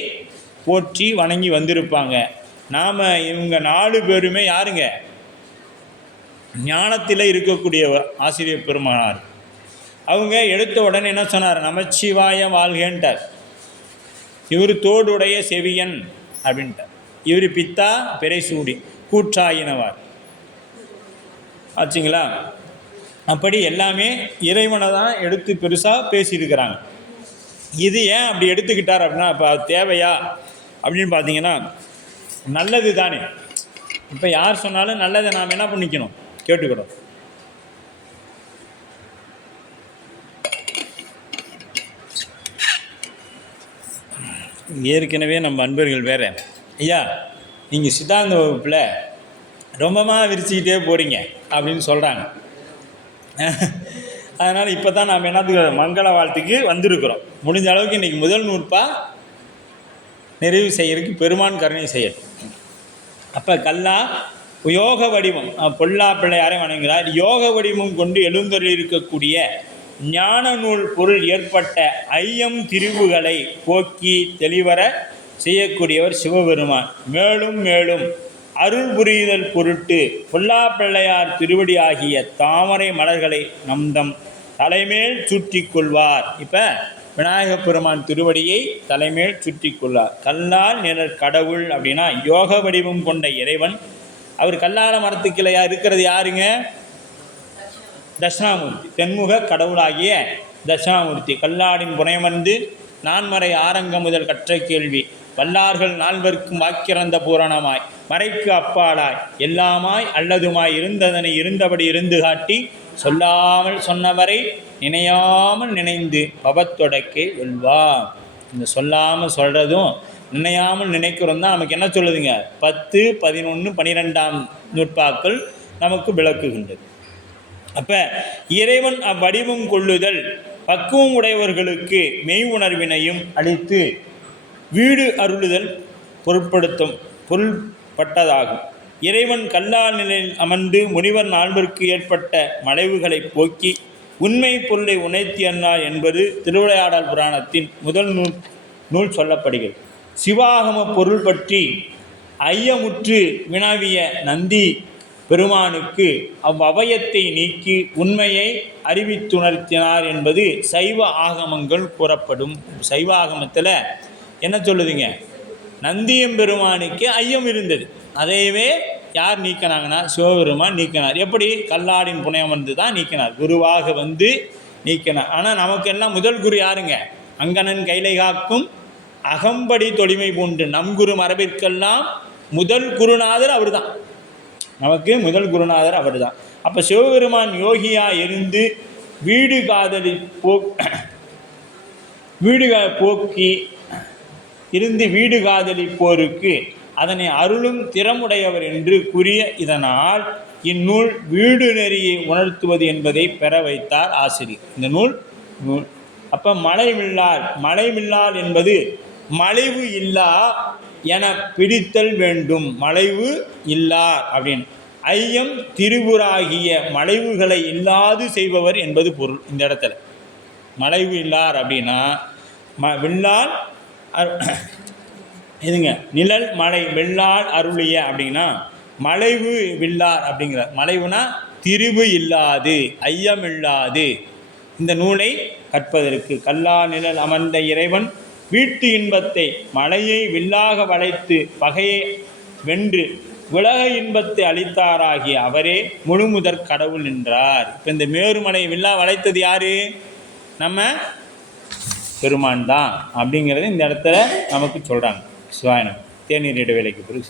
போற்றி வணங்கி வந்திருப்பாங்க. நாம் இவங்க 4 பேருமே யாருங்க? ஞானத்தில் இருக்கக்கூடிய ஆசிரியர் பெருமானார். அவங்க எடுத்த உடனே என்ன சொன்னார்? நமச்சிவாய வாழ்கன்ட்டார். இவர் தோடுடைய செவியன் அப்படின்ட்டார். இவர் பித்தா பிறைசூடி கூற்றாயினவார் ஆச்சுங்களா. அப்படி எல்லாமே இறைவனை தான் எடுத்து பெருசாக பேசியிருக்கிறாங்க. இது ஏன் அப்படி எடுத்துக்கிட்டார் அப்படின்னா, இப்போ தேவையா அப்படின்னு பார்த்தீங்கன்னா நல்லது தானே. இப்போ யார் சொன்னாலும் நல்லதை நாம் என்ன பண்ணிக்கணும், கேட்டுக்கணும். ஏற்கனவே நம்ம அன்பர்கள் வேறு, ஐயா நீங்கள் சித்தாந்த வகுப்பில் ரொம்பமாக விரிச்சிக்கிட்டே போகிறீங்க அப்படின்னு சொல்கிறாங்க. அதனால் இப்போ தான் நாம் என்னத்துக்கு மங்கள வாழ்த்துக்கு வந்திருக்கிறோம். முடிஞ்ச அளவுக்கு இன்றைக்கி முதல் நூற்பாக நிறைவு செய்யறதுக்கு பெருமான் கருணை செய்யட்டும். அப்போ கல்லா யோக வடிவம் பொல்லா பிள்ளையாரை வணங்குகிறார். யோக வடிவம் கொண்டு எழுந்தருளிருக்கக்கூடிய ஞான நூல் பொருள் ஏற்பட்ட ஐயம் திரிவுகளை போக்கி தெளிவர செய்யக்கூடியவர் சிவபெருமான். மேலும் மேலும் அருள் புரிதல் பொருட்டு பொல்லா பிள்ளையார் திருவடி ஆகிய தாமரை மலர்களை நம்தம் தலைமேல் சுற்றி கொள்வார். இப்போ விநாயகப் பெருமான் திருவடியை தலைமேல் சுற்றி கொள்வார். கல்லால் நிழல் கடவுள் அப்படின்னா யோக வடிவம் கொண்ட இறைவன். அவர் கல்லால மரத்துக்கிளையா இருக்கிறது யாருங்க? தட்சிணாமூர்த்தி, தென்முக கடவுளாகிய தட்சிணாமூர்த்தி. கல்லாடின் புனையமர்ந்து நான்மறை ஆரங்க முதல் கற்ற கேள்வி வல்லார்கள் நால்வர்க்கும் வாக்கிறந்த பூரணமாய் மறைக்கு அப்பாலாய் எல்லாமாய் அல்லதுமாய் இருந்ததனை இருந்தபடி இருந்து காட்டி சொல்லாமல் சொன்னவரை நினையாமல் நினைந்து பவத்தொடக்கே வெல்வார். இந்த சொல்லாமல் சொல்கிறதும் நினையாமல் நினைக்கிறோம் தான் நமக்கு என்ன சொல்லுதுங்க, 10, 11, 12ஆம் நூற்பாக்கள் நமக்கு விளக்குகின்றது. அப்போ இறைவன் அவ்வடிவம் கொள்ளுதல் பக்குவம் உடையவர்களுக்கு மெய் உணர்வினையும் அளித்து வீடு அருளுதல் பொருள்பட்டதாகும். இறைவன் கல்லால் நிலையில் அமர்ந்து முனிவர் 4 ஏற்பட்ட மலைவுகளை போக்கி உண்மை பொருளை உணர்த்தியன்னார் என்பது திருவிளையாடல் புராணத்தின் முதல் நூல் சொல்லப்படுகிறது. சிவாகம பொருள் பற்றி ஐயமுற்று வினாவிய நந்தி பெருமானுக்கு அவ்வபயத்தை நீக்கி உண்மையை அறிவித்துணர்த்தினார் என்பது சைவ ஆகமங்கள் கூறப்படும். சைவ ஆகமத்தில் என்ன சொல்லுதுங்க, நந்தியம்பெருமானுக்கு ஐயம் இருந்தது, அதையவே யார் நீக்கினாங்கன்னா சிவபெருமான் நீக்கினார். எப்படி? கல்லாடின் புனையம் வந்து தான் நீக்கினார், குருவாக வந்து நீக்கினார். ஆனால் நமக்கெல்லாம் முதல் குரு யாருங்க? அங்கணன் கைலை காக்கும் அகம்படி தொழிமை பூண்டு நம் குரு மரபிற்கெல்லாம் முதல் குருநாதர் அவர் தான். நமக்கு முதல் குருநாதர் அவர் தான். அப்போ சிவபெருமான் யோகியாக இருந்து வீடு போக்கி இருந்து வீடு காதலிப்போருக்கு அதனை அருளும் திறமுடையவர் என்று கூறிய இதனால் இந்நூல் வீடு நெறியை உணர்த்துவது என்பதை பெற வைத்தார் ஆசிரியர். இந்த நூல் அப்போ மலைவில்லார் என்பது மலைவு இல்லா என பிடித்தல் வேண்டும். மலைவு இல்லார் அப்படின்னு ஐயம் திரிபுராகிய மலைவுகளை இல்லாது செய்பவர் என்பது பொருள். இந்த இடத்துல மலைவு இல்லார் அப்படின்னா வில்லால் இதுங்க நிழல் மலை வெள்ளால் அருளிய அப்படின்னா மலைவு வில்லார் அப்படிங்கிறார். மலைவுனா திரிவு இல்லாது ஐயம் இல்லாது இந்த நூலை கற்பதற்கு கல்லா நிழல் அமர்ந்த இறைவன் வீட்டு இன்பத்தை மலையை வில்லாக வளைத்து பகையை வென்று உலக இன்பத்தை அளித்தாராகிய அவரே முழுமுதற் கடவுள் என்றார். இப்போ இந்த மேருமலை விழா வளைத்தது யார்? நம்ம பெருமான் தான் அப்படிங்கிறது இந்த இடத்துல நமக்கு சொல்கிறாங்க. சிவாயனம். தேநீர் இடைவேளைக்கு பிறகு